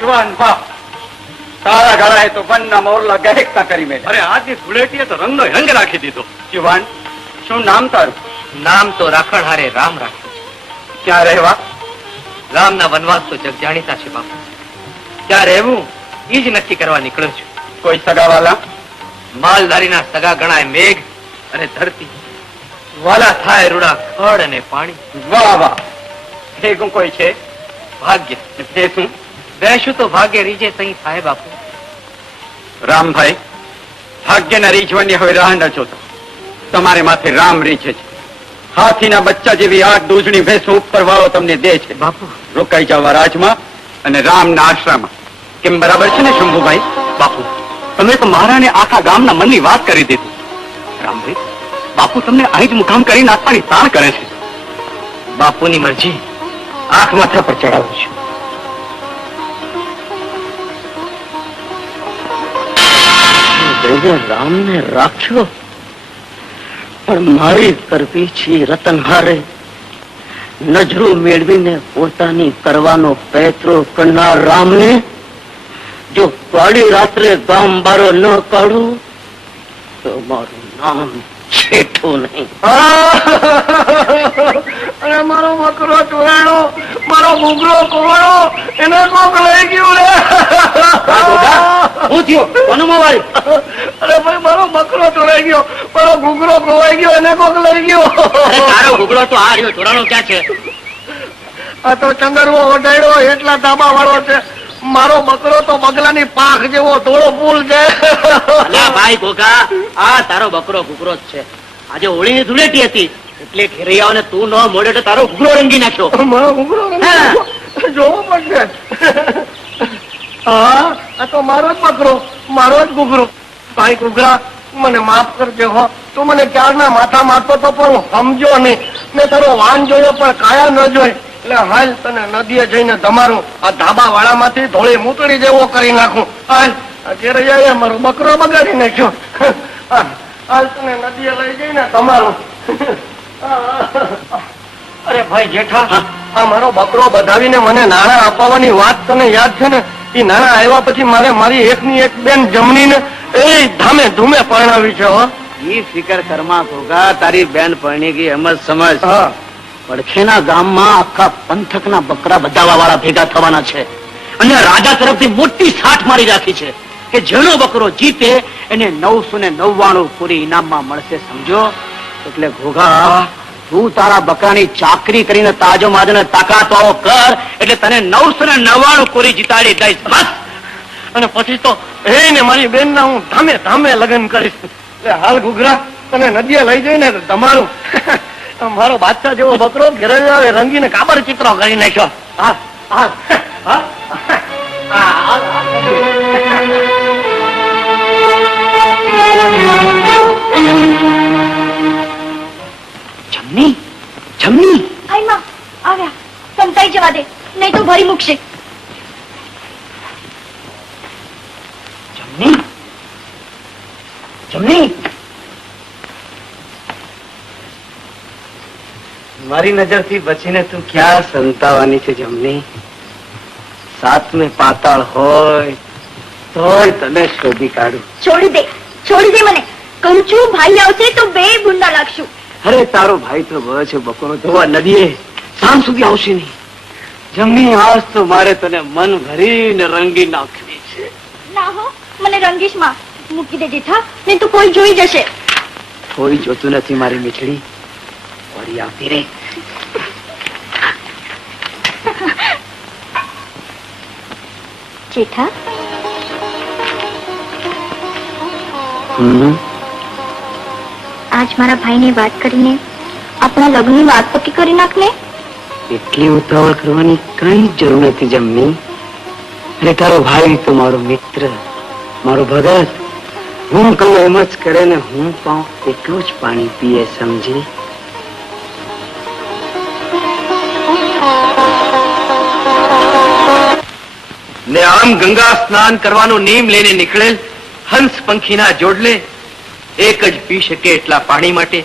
જુવાન વાહ, તારા ગળાએ તો વનના મોરલા ગહેકતા કરી મેળ્યા. અરે આજની ધૂળેટીએ તો રંગનો રંગ રાખી દીધો. જુવાન, શું નામ તારું? નામ તો રાખણ હારે રામ રાખ્યું. ક્યાં રહેવા? રામના વનવાસ તો જગ જાણીતા છે બાપુ. ક્યાં રહેવું એ જ નક્કી કરવા નીકળ્યો છું. કોઈ સગાવાલા? માલધારીના સગા ગણાય મેઘ અને ધરતી, વાલા થાય રૂડા ખડ અને પાણી. વાહ વાહ, ભેગું કોઈ છે? ભાગ્ય ભેસું બેસું તો ભાગ્ય રીજે તઈ થાય બાપુ. રામભાઈ, ભાગ્યના રીઝવાની હવે રાહ ન જોતા. તમારે માથે રામ રીઝે છે. હાથીના બચ્ચા જેવી આગ દૂધણી ભેંસો ઉપર વાળો તમને દે છે. બાપુ રોકાઈ જવા રાજમાં અને રામના આશ્રમમાં. કેમ બરાબર છે ને શંભુભાઈ? બાપુ તમે તો મારાને આખા ગામના મનની વાત કરી દીધું. રામભાઈ, બાપુ તમને અહીં જ મુકામ કરી નાખવાની તાણ કરે છે. બાપુની મરજી આંખ માથા પર ચડાવું છું. રામને રાખ્યો પણ મારી કરવી છે રતનહારે. નજરો મેળવીને પોતાની કરવાનો પેત્રો કરનાર રામને જો કાળી રાત્રે ગામ બારો ન કાઢું તો મારું નામ છેઠું નહીં. અને મારો મકરો ચોરાણો, મારો ઘૂઘરો કોવાળો, એને કોક લઈ ગયું રે. શું થયું? કોનું મોબાઈલ? અરે ભાઈ, મારો મકરો ચોરાઈ ગયો, મારો ઘૂઘરો ખોવાઈ ગયો, એને કોક લઈ ગયો. તારો ઘૂઘરો તો આ રહ્યો, ચોરાણો ક્યાં છે? આ તો ચંદરવો ઓઢાડ્યો એટલા ધાબા વાળો છે. મારો બકરો તો બગલાની પાંખ જેવો ધોળો ફૂલ છે. ભાઈ ઘોઘા, આ તારો બકરો ઘૂઘરો જ છે. આજે હોળીની ધૂળેટી હતી એટલે ઘેરૈયાઓને તું ન મોડે તો તારો ઘૂઘરો રંગી નાખ્યો. મારો ઘૂઘરો જોવો પડશે. હા, આ તો મારો જ બકરો, મારો જ ઘૂઘરો. ભાઈ ઘૂઘરા, મને માફ કરજે હો. તું મને ક્યારના માથા મારતો તો પણ હું સમજો નહીં. મેં તારો વાન જોયો પણ કાયા ન જોઈ. એટલે હાલ તને નદીએ જઈને તમારું આ ધાબા વાળા માંથી ધોળી મૂતળી જેવો કરી નાખું. હાલ, ઘેરૈયાએ મારો બકરો બગાડી નાખ્યો. હાલ તને નદીએ લઈ જઈને તમારું. અરે ભાઈ જેઠા, આ મારો બકરો બધાવીને મને નાણાં અપાવવાની વાત તને યાદ છે ને? એ નાણાં આવ્યા પછી મારે મારી એકની એક બેન જમનીને એ ધામે ધૂમે પરણાવી છે. હો, ઈ ફિકર કરમાં ઘોઘા, તારી બેન પરણી ગઈ એમ જ સમજ. પડખેના ગામમાં આખા પંથકના બકરા બધાવા વાળા ભેગા થવાના છે અને રાજા તરફથી મોટી સાઠ મારી રાખી છે કે જેનો બકરો જીતે એને 999 પૂરી ઇનામમાં મળશે. સમજો? એટલે ઘોઘા, તું તારા બકરાની ચાકરી કરીને તાજો માજને તાકાતો કર એટલે તને 999 પૂરી જીતાડી દઈશ. બસ. અને પછી તો એને મારી બેન ના હું ધામે ધામે લગ્ન કરીશ. એટલે હાલ ઘૂઘરા, તને નદીએ લઈ જઈને તમારું મારો બાદશાહ જેવો બકરો ઘરે આવે રંગીને કાબર ચિત્રો કરી નાખ્યો. હા હા હા. જમની, જમની. આઈમાં આવ્યા, સંતાઈ જવા દે નહીં તો ભરી મૂકશે. જમની, જમની. મારી નજરથી બચીને તું ક્યાં સંતાવાની છે જમની? સાતમે પાતાળ હોય તોય તને શોધી કાઢું. છોડી દે મને. કહું છું ભાઈ આવશે તો બે ગુંડા લાગશું. અરે તારો ભાઈ તો ગયો છે બકરો જોવા નદીએ, સાંજ સુધી આવશે નહીં. જમની, આજ તો મારે તને મન ભરીને રંગી નાખવી છે. ના હો, મને રંગીશ માં મૂકી દે જેઠા, નહીં તો કોઈ જોઈ જશે. કોઈ જોતું નથી મારી મીઠડી. વળી આવતી રે. જેઠા, આજ મારા ભાઈને વાત કરીને આપણા લગ્નની વાત પક્કી કરી નાખ ને. એટલી ઉતાવળ કરવાની કઈ જરૂર નથી જમની. અરે તારો ભાઈ તો મારો મિત્ર, મારો ભગત. હું કહું એમ જ કરે ને હું પાઉં એટલું જ પાણી પીએ. સમજી? ને આમ ગંગા સ્નાન કરવાનો નિયમ લઈને નીકળેલ હંસ પંખીના જોડલે એક જ પી શકે એટલા પાણી માટે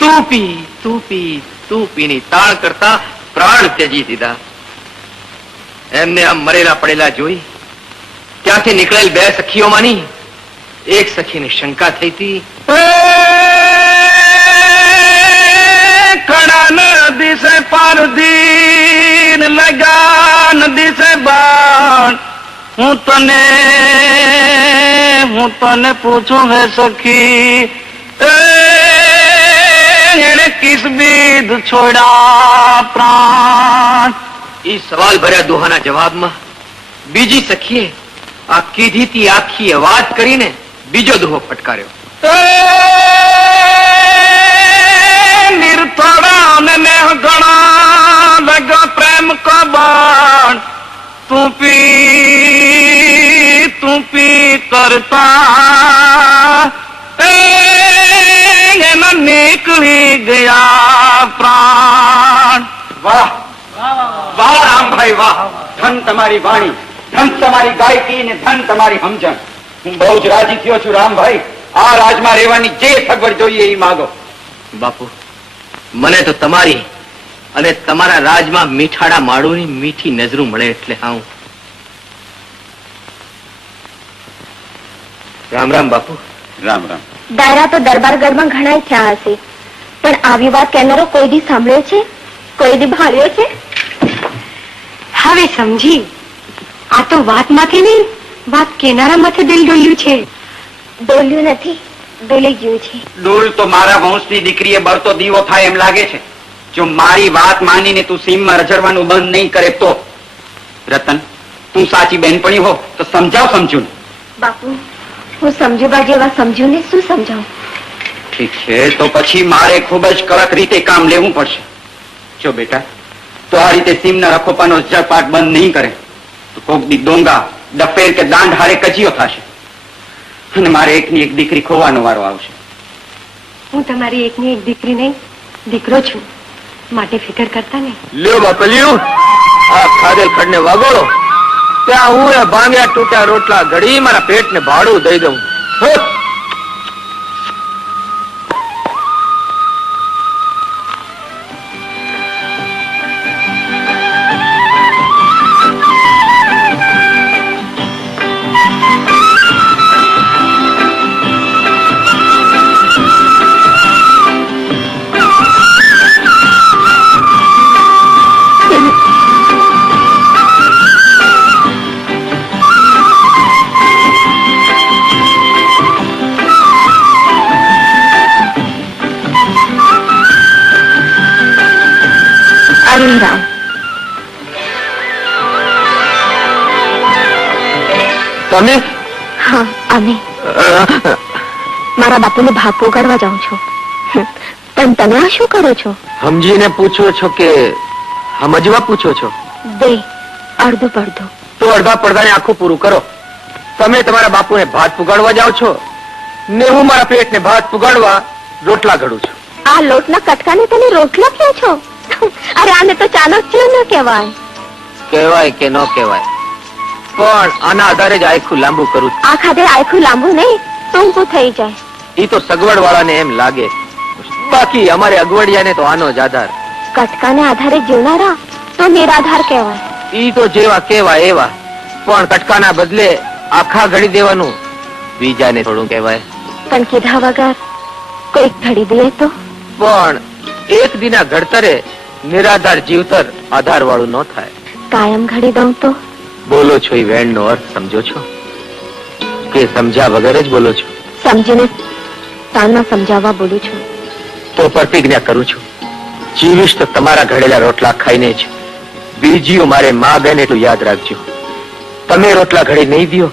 તું પી તું પી તું પીની તાળ કરતા પ્રાણ ત્યજી દીધા. એમને આમ મરેલા પડેલા જોઈ ત્યાંથી નીકળેલ બે સખીઓમાંની એક સખીને શંકા થઈ હતી. ખડા નદી સે પારધીન લગા નદી સે બાણ હું તને પૂછું હે સખી એને કિસ બીદ છોડા પ્રાણ. ઈ સવાલ ભર્યા દોહાના જવાબમાં બીજી સખીએ આ કીધીતી આખી વાત કરીને બીજો દોહો ફટકાર્યો. નિર્થોડા ને મેહ ગણા લગા પ્રેમ કો બાણ તું પી કરતા એના નીકળી ગયા પ્રાણ. વાહ વાહ રામભાઈ વાહ. ધન તમારી વાણી, ધન તમારી ગાયકી ને ધન તમારી સમજણ. હું બહુ જ રાજી થયો છું રામભાઈ. આ રાજમાં રહેવાની જે સગવડ જોઈએ એ માગો. બાપુ, મને તો તમારી અને તમારા રાજમાં મીઠાડા માળોની મીઠી નજરું મળે એટલે હા. રામ રામ બાપુ. રામ રામ. દાયરા તો દરબારગઢમાં ઘણા થયા હશે, પણ આવી વાત કહેનારો કોઈ દી સાંભળ્યો છે? કોઈ દી ભાળ્યો છે? હવે સમજી. આ તો વાત માથે નહીં, વાત કેનારા માથે દિલ ડોલ્યું છે. ડોલ્યું નથી, ડોલી ગયું છે. ડોલ તો મારા વંશની દીકરીએ બળતો દીવો થાય એમ લાગે છે. જો મારી વાત માનીને તું સીમમાં રજડવાનું બંધ નહીં કરે તો. રતન, તું સાચી બહેનપણી હો તો સમજાવ સમજુને. બાપુ, હું સમજુબા જેવા સમજુ ને શું સમજાવું? ઠીક છે, તો પછી મારે ખૂબ જ કડક રીતે કામ લેવું પડશે. જો બેટા, તો આ રીતે સીમના રખોપાનો ઝપાટ બંધ નહીં કરે તો કોક દી ડોંગા, ડફેર કે દાંડ હારે કજીયો થશે અને મારે એકની એક દીકરી ખોવાનો વારો આવશે. હું તમારી એકની એક દીકરી નહીં, દીકરો છું, માટે ફિકર કરતા નહીં. લ્યો બાપા લ્યો, આ ખાધેલ ખડને વાગોળો, ત્યાં હું એ ભાંગ્યા તૂટ્યા રોટલા ઘડી મારા પેટને ભાડું દઈ દઉં. અરુણ રામ, તમે? હા, અમે મારા બાપુને ભાગ પોગાડવા જાઉં છું. પણ તમે આ શું કરો છો? સમજીને પૂછો છો કે સમજવા પૂછો છો? બે અડધું પડધું. તો અડધા પડદાને આખું પૂરું કરો. તમે તમારા બાપુને ભાત પુગાડવા જાઓ છો ને હું મારા પેટને ભાત પુગાડવા રોટલા ઘડું છું. આ લોટના કટકાને તમે રોટલા કહો છો? અરે આને તો ચાણક્ય ન કહેવાય. કહેવાય કે ન કહેવાય, પણ આના આધારે જ આખું લાંબુ કરું છું. આ ખાતે આખું લાંબુ નહીં, ટૂંકું થઈ જાય. ઈ તો સગવડ વાળાને એમ લાગે, બાકી અમારે અગવડિયાને તો આનો જ આધાર. કટકાને આધારે જીવનારા તો નિરાધાર કહેવાય. ઈ તો જેવા કેવાય એવા, પણ કટકાના બદલે આખા ઘડી દેવાનું બીજાને થોડું કહેવાય. પણ કીધા વગર કોઈક ઘડી દે તો? પણ એક દિના ઘડતરે નિરાધાર જીવતર આધાર વાળું ન થાય. કાયમ ઘડી દઉં તો? બોલો છો એ વેણ નો અર્થ સમજો છો કે સમજ્યા વગર જ બોલો છો? સમજીને તાનમાં સમજાવવા બોલું છું. તો પ્રતિજ્ઞા કરું છું, જીવીશ તો તમારા ઘડેલા રોટલા ખાઈને જ. બીજીઓ મારે માં બેન એટલું યાદ રાખજો. તમે રોટલા ઘડી નહીં દો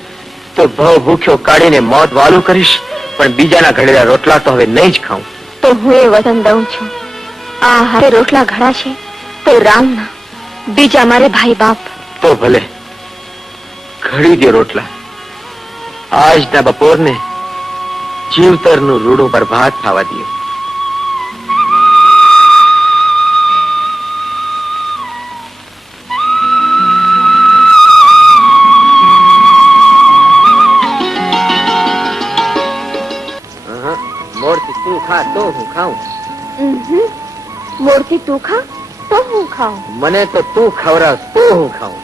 તો ભવ ભૂખ્યો કાઢીને મોત વાલું કરીશ, પણ બીજાના ઘડેલા રોટલા તો હવે નહીં જ ખાઉં. તો હું એ વચન દઉં છું, આ હારે રોટલા ઘડાશે તો રામના, બીજા મારે ભાઈ બાપ. તો ભલે ઘડી દે રોટલા. આજના બપોરને જીવતરનું રૂડું પર ભાત ખાવા દે. મોરથી તું ખા તો હું ખાઉં. મોરથી તું ખા તો હું ખાઉં. મને તો તું ખવડાવ તો હું ખાઉં.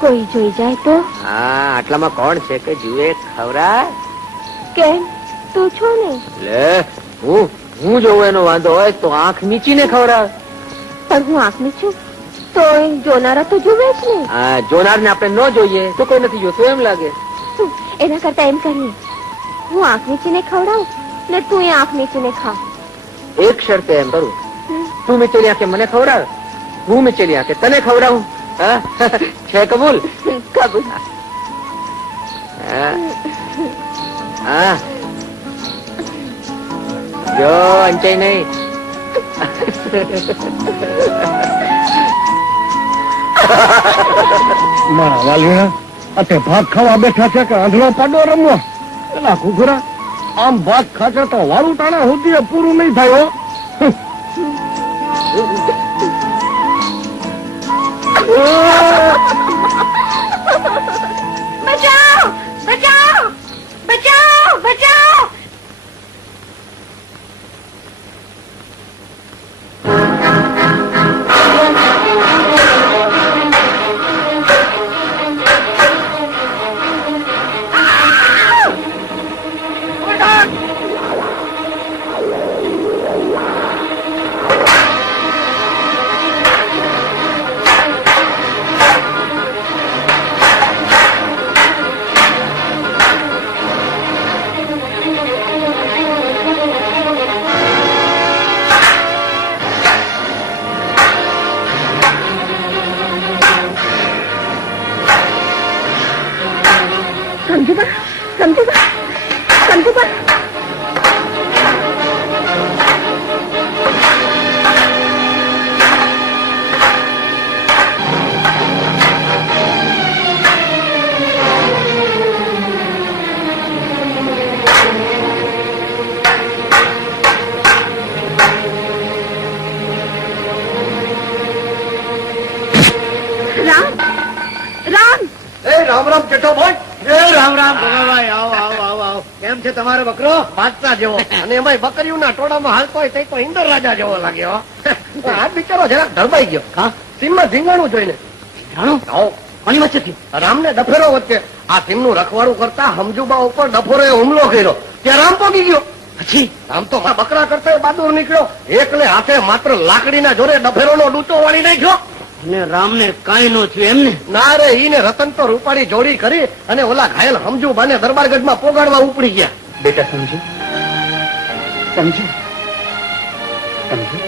કોઈ જોઈ જાય તો? હા, આટલામાં કોણ છે કે જુએ ખવરા? કેમ, તું છો ને? લે, હું જોઉં એનો વાંધો હોય તો આંખ મીચીને ખવડાવ. પણ હું આંખની છું તો જોનારા તો જુએ જ ને. જોનારને આપણે ન જોઈએ તો કોઈ નથી જોતું એમ લાગે. એના કરતા એમ કરીએ, હું આંખ નીચીને ખવડાવું ને તું એ આંખ નીચીને ખા. એક શરતે એમ કરું, તું મીચેલી આંખે મને ખવડાવ, હું મીચેલી આંખે તને ખવડાવું. હા? છે કબૂલ? કબૂલ. હા, જો અંચાઈ નહીં. મારા વાલીના અત્યારે ભાત ખાવા બેઠા છે કે આંધળો પાડો રમવા? પેલા ઘૂઘરા આમ ભાત ખાશે તો વાળું ટાણા સુધી પૂરું નહીં થાય હો. બચાવ, બચાવ, બચાવ, બચાવ. સમજુબા, સમજુબા, સમજુબા. રામ, રામ. રામ રામ જેઠાભાઈ. રામ રામ ભોગાભાઈ, આવો આવો આવો આવો. કેમ છે તમારો બકરો? બાદશાહ જેવો અને એમાં બકરીઓના ટોળામાં હાલતો હોય તો ઇન્દર રાજા જેવો લાગ્યો. આ બિચારો જરાક ઢળબાઈ ગયો. હા? સીમમાં ઝીંગાણું જોઈને. જાણો આવો. કોની વચ્ચે થયું? રામને ડફેરો વચ્ચે આ સીમનું રખવાડું કરતા હમજુબા ઉપર ડફોરે હુમલો કર્યો. ત્યાં રામ પોગી ગયો. પછી આમ તો બકરા કરતા બહાદુર નીકળ્યો. એકલે હાથે માત્ર લાકડીના જોરે ડફેરોનો ડૂચો વાળી નાખ્યો. ને રામને કાંઈ ન થયું એમને? ના રે, ઈને રતન તો રૂપાળી જોડી કરી અને ઓલા ઘાયલ હમજુબાને દરબારગઢમાં પોગાડવા ઉપડી ગયા. બેટા સમજો, સમજો, સમજો.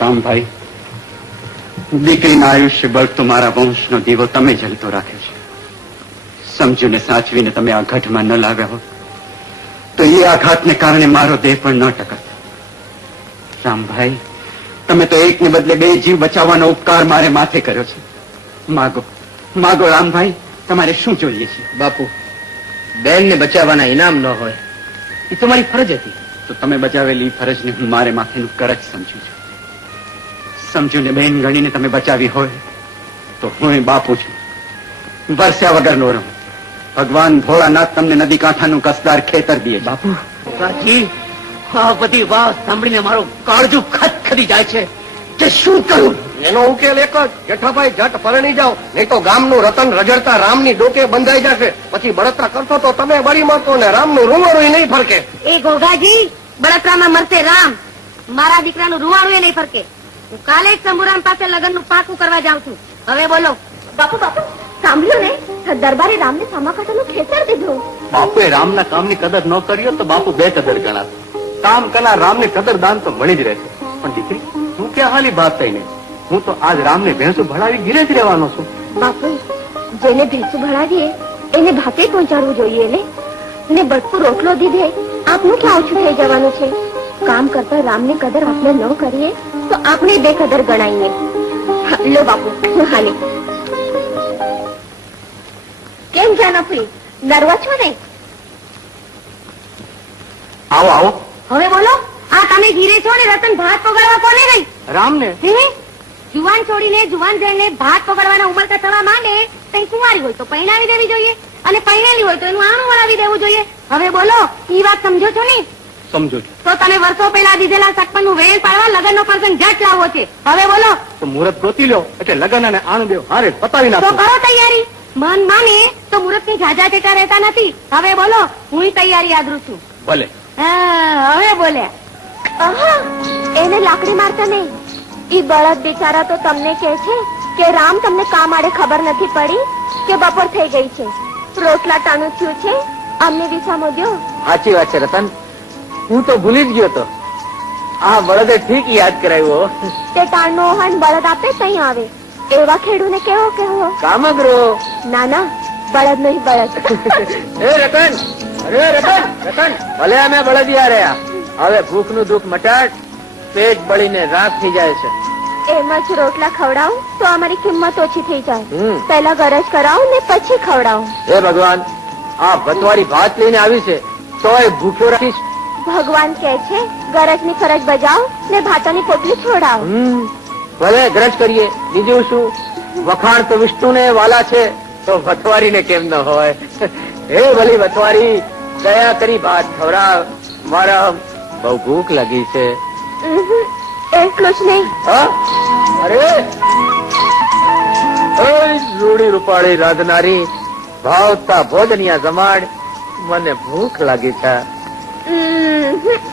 રામભાઈ, દીકરીના આયુષ્ય બળ તો મારા વંશનો દીવો તમે જલતો રાખ્યો છે. સમજુને સાચવીને તમે આ ઘટમાં ન લાવ્યા હો તો એ આઘાતને કારણે મારો દેહ પણ ન ટકત. રામભાઈ, તમે તો એકને બદલે બે જીવ બચાવવાનો ઉપકાર મારે માથે કર્યો છે. માગો, માગો રામભાઈ, તમારે શું જોઈએ છે? બાપુ, બેનને બચાવવાના ઇનામ ન હોય એ તો મારી ફરજ હતી. તો તમે બચાવેલી ફરજને હું મારે માથેનું કરજ સમજુ છું. સમજુને બેન ગણીને તમે બચાવી હોય તો હું બાપુ છું, વરસ્યા વગર નો રહું. ભગવાન ભોળાનાથ તમને નદી કાંઠાનું કસદાર ખેતર દે. બાપુ, કાજી, આ બધી વાત સાંભળીને મારું કાળજું ખદખદી જાય છે કે શું કરું. એનો ઉકેલ એક જ, જેઠાભાઈ જટ પરણી જાઓ, નહીં તો ગામનું રતન રજડતા રામની ડોકે બંધાઈ જશે. પછી બળતરા કરશો તો તમે બળી મળશો ને રામનું રૂવાડું નહીં ફરકે. એ ઘોઘાજી, બળતરામાં મરશે રામ, મારા દીકરાનું રૂવાડું નહીં ફરકે. હું કાલે જ શંભુરામ પાસે લગ્નનું પાકું કરવા જાઉં છું. હવે બોલો. બાપુ, બાપુ, સાંભળ્યું ને? દરબારે રામને સામાકાંઠાનું ખેતર દીધું. બાપુએ રામના કામની કદર ન કરી હોત તો બાપુ બે કદર ગણાત. કામ કરનાર રામને કદરદાન તો મળી જ રહેશે. પણ દીકરી, તું ક્યાં હાલી વાત થઈને? હું તો આજ રામને ભેંસું ભણાવી ઘીરે જ રહેવાનો છું. બાપુ, જેને ભેંસું ભણાવીએ એને ભાતે પહોંચાડવું જોઈએ ને બટકું રોટલો દીધે આપનું ક્યાં ઓછું થઈ જવાનું છે? કામ કરતા રામની કદર આપણે ન કરીએ તો આપણે બેકદર ગણાઈએ. લો બાપુ, હું હાલી. કેમ જાનફી, નર્વસ છો ને? આવો આવો. હવે બોલો, આ તમે ઘીરે છો ને રતન ભાત પગાડવા કોને ગઈ? રામને હે? જુવાન છોડીને જુવાન જઈને ભાત પકડવાના ઉમરકા થવા માંડે તો કુંવારી હોય તો પૈણાવી દેવી જોઈએ અને પૈણેલી હોય તો એનું આણું વળાવી દેવું જોઈએ. હવે બોલો, ઈ વાત સમજો છો ને? સમજો છો. તો તમે વર્ષો પહેલા દીધેલા સગપણનું વેણ પાડવા લગ્નનો પ્રસંગ જટ લાવવો છે. હવે બોલો તો મુહૂર્ત ગોતી લો એટલે લગ્ન અને આણંદેવ હારે પતાવી તો નાખો. કરો તૈયારી. મન માને તો મુહૂર્ત ની ઝાઝા ટેટા રહેતા નથી. હવે બોલો હું તૈયારી આદરું છું. ભલે. હા, હવે બોલ્યા. આહા, એને લાકડી મારતા નહીં. ઈ બળદ બિચારા તો તમને કહે છે કે રામ તમને કામ આડે ખબર નથી પડી કે બપોર થઈ ગઈ છે, રોટલા ટાણું થયું છે, અમને વિસામો દ્યો. સાચી વાત છે રતન, હું તો ભૂલી જ ગયો તો. આ બળદે ઠીક યાદ કરાવ્યો. તે ટાણનો ઓહન બળદ આપે તઈ આવે એવા ખેડૂને કેવો કેવો. કામગરો. ના ના, બળદ નહીં બળદ. એ રતન, અરે રતન, ભલે અમે બળદિયા રહ્યા, હવે ભૂખ નું દુઃખ મટાડ, પેટ બળીને રાખ થઈ જાય છે. એમ જ રોટલા ખવડાવું તો અમારી કિંમત ઓછી થઈ જાય. હમ. પહેલા ગરજ કરાવું ને પછી ખવડાવું. હે ભગવાન, આ ભતવારી ભાત લઈને આવી છે તોય ભૂખ્યો રાખીશ. ભગવાન કહે છે ગરજની ફરજ બજાવ ને ભાતાની પોટલી છોડાવ. ભલે ગ્રજ કરીએ, બીજું શું? વખાણ તો વિષ્ણુને વાલા છે તો ભતવારીને કેમ ન હોય? હે ભલી ભતવારી, દયા કરી ભાત ખવડાવ, મારા બહુ ભૂખ લાગી છે. એટલું જ નહીં, હા? અરે ઓય રૂડી રૂપાળી રાંધનારી, ભાવતા ભોજનિયા જમાડ, મને ભૂખ લાગી છે.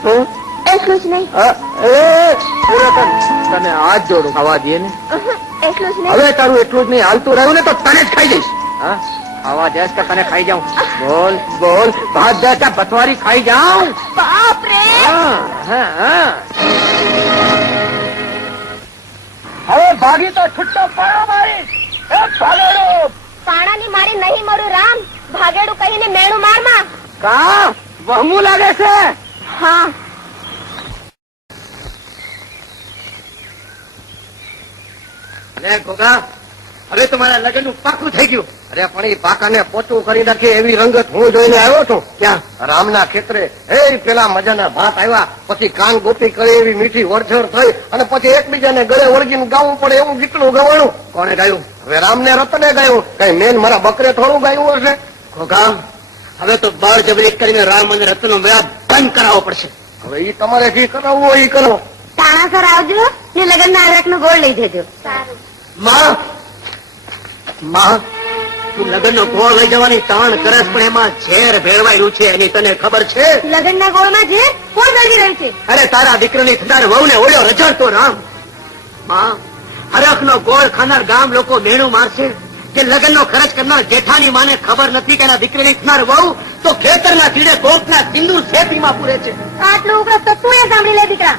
હું? એટલું જ નહીં, રતન, તને હાથ જોડું, ખાવા દે ને. એટલું જ નહીં. હવે તારું એટલું જ નહીં હાલતું રહ્યું ને તો તને જ ખાઈ જઈશ. હા, ખાવા દેશ કે તને ખાઈ જાઉં? બોલ બોલ, ભાત દે કે ભતવારી ખાઈ જાઉં? બાપ રે, હવે ભાગી તો છૂટો પાડો મારી. એ ભાગેડો. પાણાની મારી નહીં મરું રામ, ભાગેડું કહીને મેણું મારમાં. કા વહમું લાગે છે? હા, અરે ગોગા, હવે તમારા લગ્ન નું પાકું થઈ ગયું. અરે પણ એ પાકાને પોચું કરી નાખે એવી રંગત હું જોઈને આવ્યો છું. ત્યાં રામના ખેતરે એ પેલા મજાના ભાત આવ્યા, પછી કાન ગોપી કરે એવી મીઠી વરછર થઈ, અને પછી એકબીજાને ગળે વળગીને ગાવું પડે એવું ગીતનું ગવાણું. કોને ગાયું? હવે રામને રતને ગાયું. કઈ મેન મારા બકરે થોડું ગાયું હશે? ગોગા, હવે તો બળજબરી કરીને રામ અને રત્નનો મેળાપ બંધ કરાવવો પડશે. હવે ઈ તમારે જે કરાવવું હોય ઈ કરો. તાણાસર આવજો ને લગ્નના આદરકનો ગોળ લઈ જજો. માં, માં, તું લગ્નનો ગોળ લઈ જવાની તાણ કરસ, પણ એમાં ઝેર ભેળવાયેલું છે એની તને ખબર છે? લગ્નના ગોળમાં જે કોણ લગી રહ્યું છે? અરે તારા દીકરાની થનાર વહુને ઓળ્યો રજડતો રામ. માં, હરખનો ગોળ ખાનાર ગામ લોકો મેણું મારશે કે લગ્નનો ખર્ચ કરનાર જેઠાની માને ખબર નથી કે એના દીકરીની થનાર વહુ તો ખેતરના કીડે કોકના સિંદૂર શેતીમાં પૂરે છે. આટલું ઉગ્ર તો તું એ સાંભળી લે દીકરા.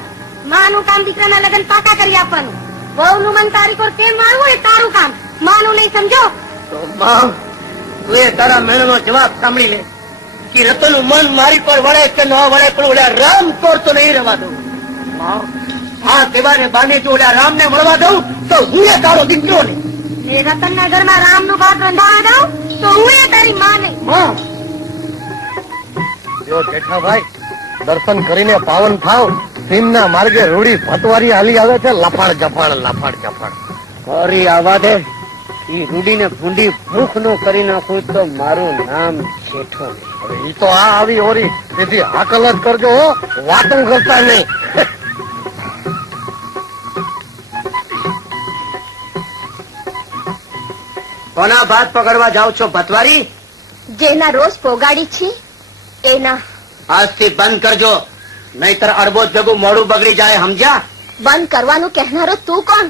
માનું કામ દીકરાના લગ્ન પાકા કરી આપવાનું. વહુનું મન તારી પર કેમ મારવું એ તારું કામ. માનું નહીં સમજો. તો માં, તું એ તારા મેણનો જવાબ સાંભળી લે કે રતનનું મન મારી પર વળે કે ન વળે, પણ ઓલા રામ તોડ તો નહીં રહેવા દઉં. માં, આ તહેવારે બાને જો ઓલા રામને મળવા દઉં તો હું એ તારો દીકરો નહીં. એ રતનના ઘરમાં રામનું ભાત રંધાવા દઉં તો હું એ તારી માં નહીં. માં, જો જેઠાભાઈ, દર્શન કરીને પાવન થાવ. સીમના માર્ગે રૂડી ભતવારી હાલી આવે છે, લફાડ જફાડ લફાડ જફાડ. ફરી આવા દે, ઈ રૂડીને ભૂંડી ભૂખ નું કરી નાખું તો મારું નામ જેઠો. હવે ઈ તો આ આવી ઓરી તેથી હાકલ જ કરજો હો, વાતું કરતા નહીં. કોના ભાત પકડવા જાવ છો ભતવારી? જેના રોજ પોગાડી છે એના. આજથી બંધ કરજો, નહીતર અડબોજ ભેગું મોડું બગડી જાય, સમજ્યા? બંધ કરવાનું કહેનારો તું કોણ?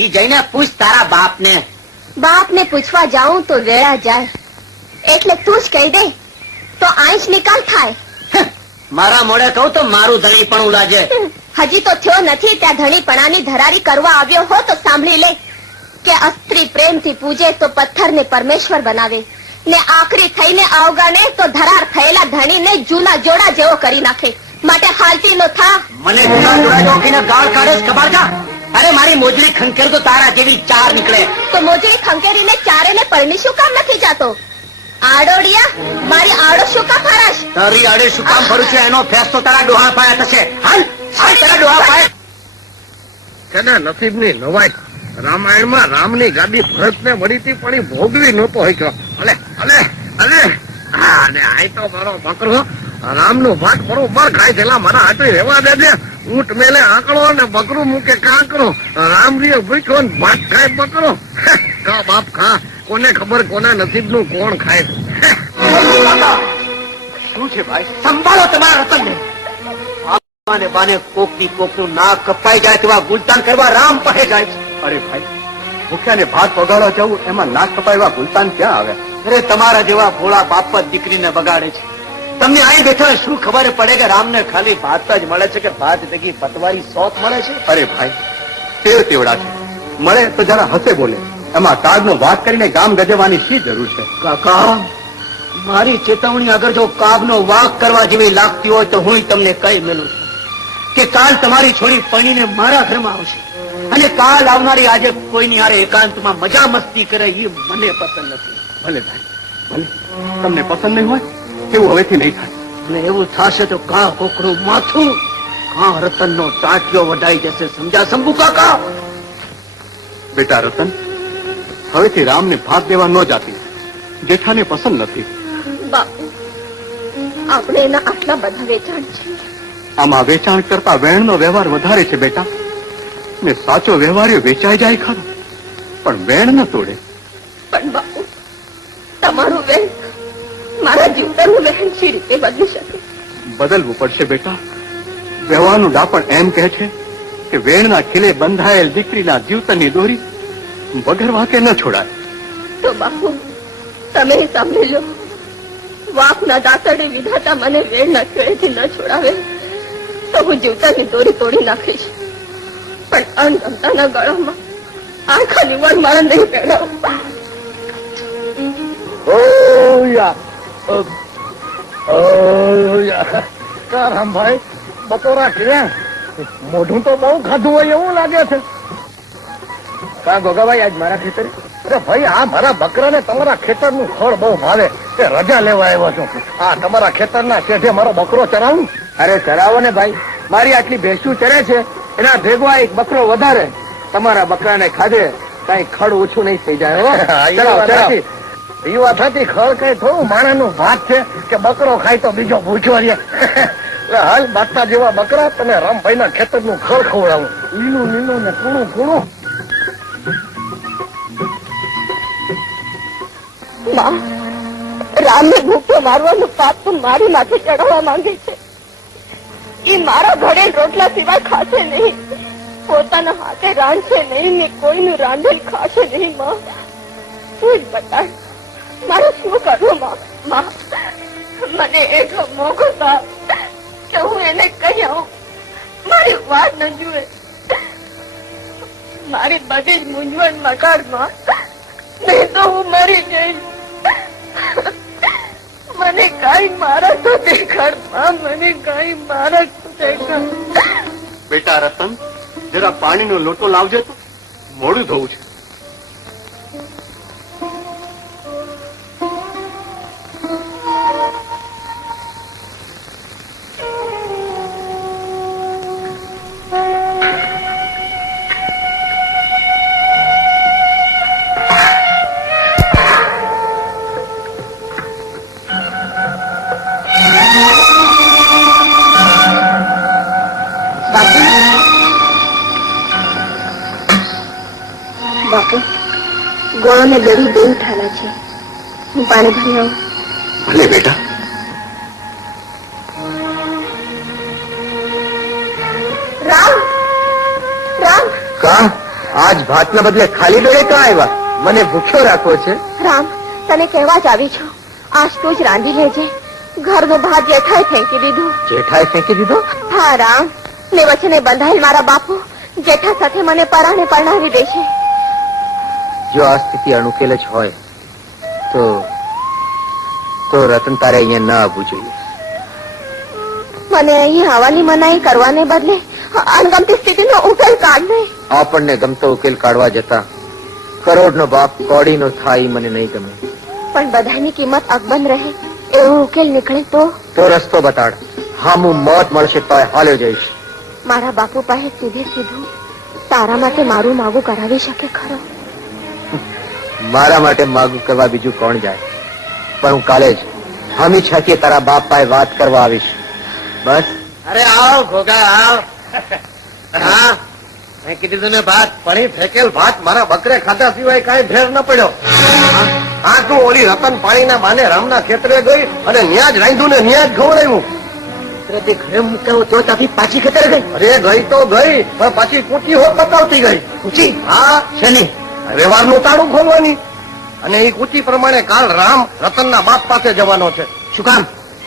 ઈ જઈને પૂછ તારા બાપને. બાપને પૂછવા જાઉં તો વેળા જાય, એટલે તું જ કહી દે તો આંચ નિકાલ થાય. મારા મોડે કહું તો મારું ધણી પણ ઉલાજે. હજી તો થયો નથી ત્યાં ધણીપણાની ધરારી કરવા આવ્યો હો તો સાંભળી લે કે અસ્ત્રી પ્રેમથી પૂજે તો પથ્થરને પરમેશ્વર બનાવે, ને આખરી થઈને અવગણે તો ધરાર થયેલા ધણીને જૂના જોડા જેવો કરી નાખે. માટે હાલતી નો થા. મને જુદા જુદા જોખીને ગાળ કાઢે છે, ખબર છે? અરે મારી મોજડી ખંખેર તો તારા જેવી ચાર નીકળે. તો મોજરી ખંકેરીને ચારેને પરણી શું કામ નથી જાતો? આડોડિયા, મારી આડો શું કામ ફરાશ? તારી આડે શું કામ ભરું છે એનો ફેસલો તારા ડોહા પાયા થશે. હાલ હાલ, તારા ડોહા પાયા. કેના નસીબની નવાઈ. રામાયણમાં રામની ગાદી ભરતને મળી હતી પણ એ ભોગવી નહોતો શક્યો. અલે અલે અલે, હા, અને આ તો મારો બકરો રામનો ભાગ બરોબર ખાય છે. મારા હાથે રહેવા દેજે. ઊંટ મેલે આંકડો ને બકરું મૂકે કાંકરો. રામ રીએ ભૂખ્યો ને ભાત ખાય બકરો. કા બાપ ખા. કોને ખબર કોના નસીબનું કોણ ખાય. શું છે ભાઈ? સંભાળો તમારા રતનને. આને બાને કોકની કોકનું નાક કપાઈ જાય તેવા ગુલતાન કરવા રામ પાસે જાય છે. અરે ભાઈ, ભૂખ્યાને ભાત પગાડવા જવું એમાં નાક કપાયવા ગુલતાન ક્યાં આવે? અરે તમારા જેવા ભોળા બાપ જ દીકરીને બગાડે છે. તમને અહીં બેઠા શું ખબર પડે કે રામને ખાલી ભાત જ મળે છે કે ભાત ભેગી પતવારી સોત મળે છે? અરે ભાઈ, તેર તેવડા છે, મળે તો જરા હસે બોલે. એમાં કાગનો વાત કરીને ગામ ગજવવાની શી જરૂર છે? કાકા, મારી ચેતવણી અગર જો કાગનો વાક કરવા જેવી લાગતી હોય તો હું તમને કહી મેલું છું કે કાલ તમારી છોડી પણીને મારા ઘરમાં આવશે અને કાલ આવનારી આજે કોઈની હારે એકાંતમાં મજા મસ્તી કરે એ મને પસંદ નથી. ભલે ભાઈ, ભલે. તમને પસંદ નહીં હોય એવું હવેથી નહીં થાય. અને એવું થશે તો કાં કોકડું માથું, કાં રતનનો ટાંટિયો વઢાઈ જશે. સમજ્યા શંભુ કાકા? બેટા રતન, હવેથી રામને ભાગ દેવા ન જાતી. જેઠાને પસંદ નથી. બાપુ, આપણે એના આટલા બધા વેચાણ છે. આમાં વેચાણ કરતા વેણનો વ્યવહાર વધારે છે બેટા. ને સાચો વ્યવહાર્યો વેચાઈ જાય ખરો, પણ વેણ ન તોડે. પણ બાપુ, તમારું વેણ મારા જીવતાનું વેણ શી રીતે બદલી શકે? બદલવું પડશે બેટા. વ્યવહારનું ડાપણ એમ કહે છે કે વેણના ખીલે બંધાયેલ દીકરીના જીવતરની દોરી વગર વાંકે ન છોડાય. તો બાપુ, તમે સાંભળી લો. વાપના દાંતડે વિધાતા મને વેણના ખીલેથી ન છોડાવે તો હું જીવતાની દોરી તોડી નાખીશ. પણ અણગમતાના ગળામાં આંખાની વરમાળા નહીં પહેરાવું. રામભાઈ, બકોરા કિરણ, મોઢું તો બહુ ખાધું હોય એવું લાગે છે. કા ગોગાભાઈ, આજ મારા ખેતરે? અરે ભાઈ, આ મારા બકરાને તમારા ખેતરનું ખળ બહુ ભાવે. તે રજા લેવા આવ્યો છું. આ તમારા ખેતરના શેઠે મારો બકરો ચરાવું? અરે ચરાવો ને ભાઈ, મારી આટલી ભેંસું ચરે છે એના ભેગો એક બકરો વધારે. તમારા બકરાને ખાધે કઈ ખડ ઓછું નહીં થઈ જાય. એ વાત હતી, ખળ કઈ થોડું માણસનું ભાત છે કે બકરો ખાય તો બીજો ભૂખ્યો રહે. એટલે હાલ બાટલા જેવા બકરા તમે રામભાઈના ખેતરનું ખળ ખવડાવું. લીલું લીલું ને કૂણું કૂણું. માં, રામને ભૂખ્યો મારવાનું પાપ તો મારી માથે ચડાવવા માંગે છે. એ મારા ઘરે રોટલા સિવાય ખાશે નહીં. પોતાના હાથે રાંધશે નહીં ને કોઈનું રાંધેલ ખાશે નહીં. માં, તું જ બતાડ, મારે શું કરવું? માં, મને એટલો મોકો થાપ કે હું એને કહી આવું. મારી વાત ન જુએ. મારી બધી જ મૂંઝવણ મટાડમાં, નહીં તો હું મરી જઈશ. મને કઈ મારા તો દેખાડ માં, મને કઈ મારા તો દેખાડ. બેટા રતન, જરા પાણીનો લોટો લાવજે તો મોડું થવું છે. બાપુ, ગોળો ને ગળી બે ઉઠાના છે. હું પાણી ભરી આવું. ભલે બેટા. રામ, રામ, કા આજ ભાતના બદલે ખાલી ડોળે ક્યાં આવ્યા? મને ભૂખ્યો રાખવો છે? રામ, તને કહેવા જ આવી છું. આજ તું જ રાંધી લેજે. ઘરનું ભાત જેઠાએ ફેંકી દીધું. જેઠાએ ફેંકી દીધો? હા રામ, ને વચને બંધાયેલ મારા બાપુ જેઠા સાથે મને પરાણે પરણાવી દેશે. જો આ સ્થિતિ અનુકેલ જ હોય તો રતન તારે અહીંયા ના આવવું જોઈએ. મને અહીં આવવાની મનાઈ કરવાને બદલે અણગમતી સ્થિતિનો ઉકેલ કાઢ દે. આપણને ગમતો ઉકેલ કાઢવા જતા કરોડનો બાપ કોડીનો થાય મને નહીં ગમે. પણ બધાની કિંમત અકબંધ રહે એવો ઉકેલ નીકળે તો રસ્તો બતાડ. હા, હું મોત મળશે તો હાલ્યો જઈશ. મારા બાપુ પાસે સીધે સીધું તારા માટે મારું માગું કરાવી શકે ખરો? મારા માટે માગું કરવા બીજું કોણ જાય? પણ હું કાલે જ હામી છાતી તારા બાપ પાસે વાત કરવા આવીશ. બસ અરે આવ ઘોઘા આવ. હા મેં કીધું ને ભાત પણી ફેંકેલ ભાત મારા બકરે ખાધા સિવાય કાંઈ ફેર ન પડ્યો. હા તું ઓલી રતન પાણીના બાને રામના ખેતરે ગઈ અને ન્યા જ રાંધ્યું ને ન્યા જ ખવડાવ્યું. ઘરે મૂકાવો તો ત્યાંથી પાછી ખેતર ગઈ. અરે ગઈ તો ગઈ પણ પાછી કૂટી હોત બતાવતી ગઈ. ઊંચી હા શેની? વ્યવહારનું તાળું ખોલવાની. અને એ કૂટી પ્રમાણે કાલ રામ રતનના બાપ પાસે જવાનો છે. શું કામ?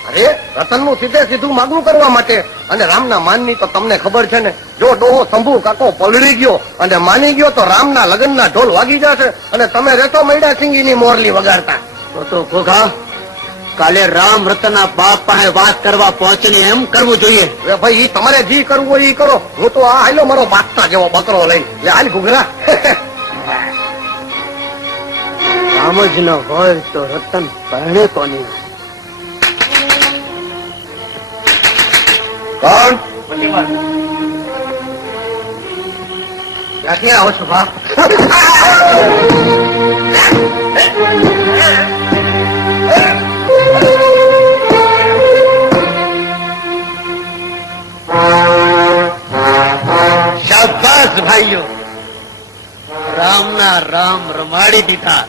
અરે રતનનું સીધે સીધું માગણું કરવા માટે. અને રામના માનની તો તમને ખબર છે ને, જો ડોહો શંભુ કાકો પલળી ગયો અને માની ગયો તો રામના લગ્નના ઢોલ વાગી જશે અને તમે રેતો મૈડા સિંગીની મોરલી વગાડતા. તો ઘોઘા કાલે રામ રતનના બાપ પાસે વાત કરવા પહોંચીને એમ કરવું જોઈએ. હવે ભાઈ ઈ તમારે જી કરવું હોય ઈ કરો. હું તો આ હાલ્યો મારો બાદશાહ જેવો બકરો લઈ લે હાલ ઘૂઘરા. રામ જ ન હોય તો રતન પરણે કોની? કોણ? ક્યાંથી આવો છો બાપ? શાબાશ ભાઈઓ, રામના રામ રમાડી દીધા.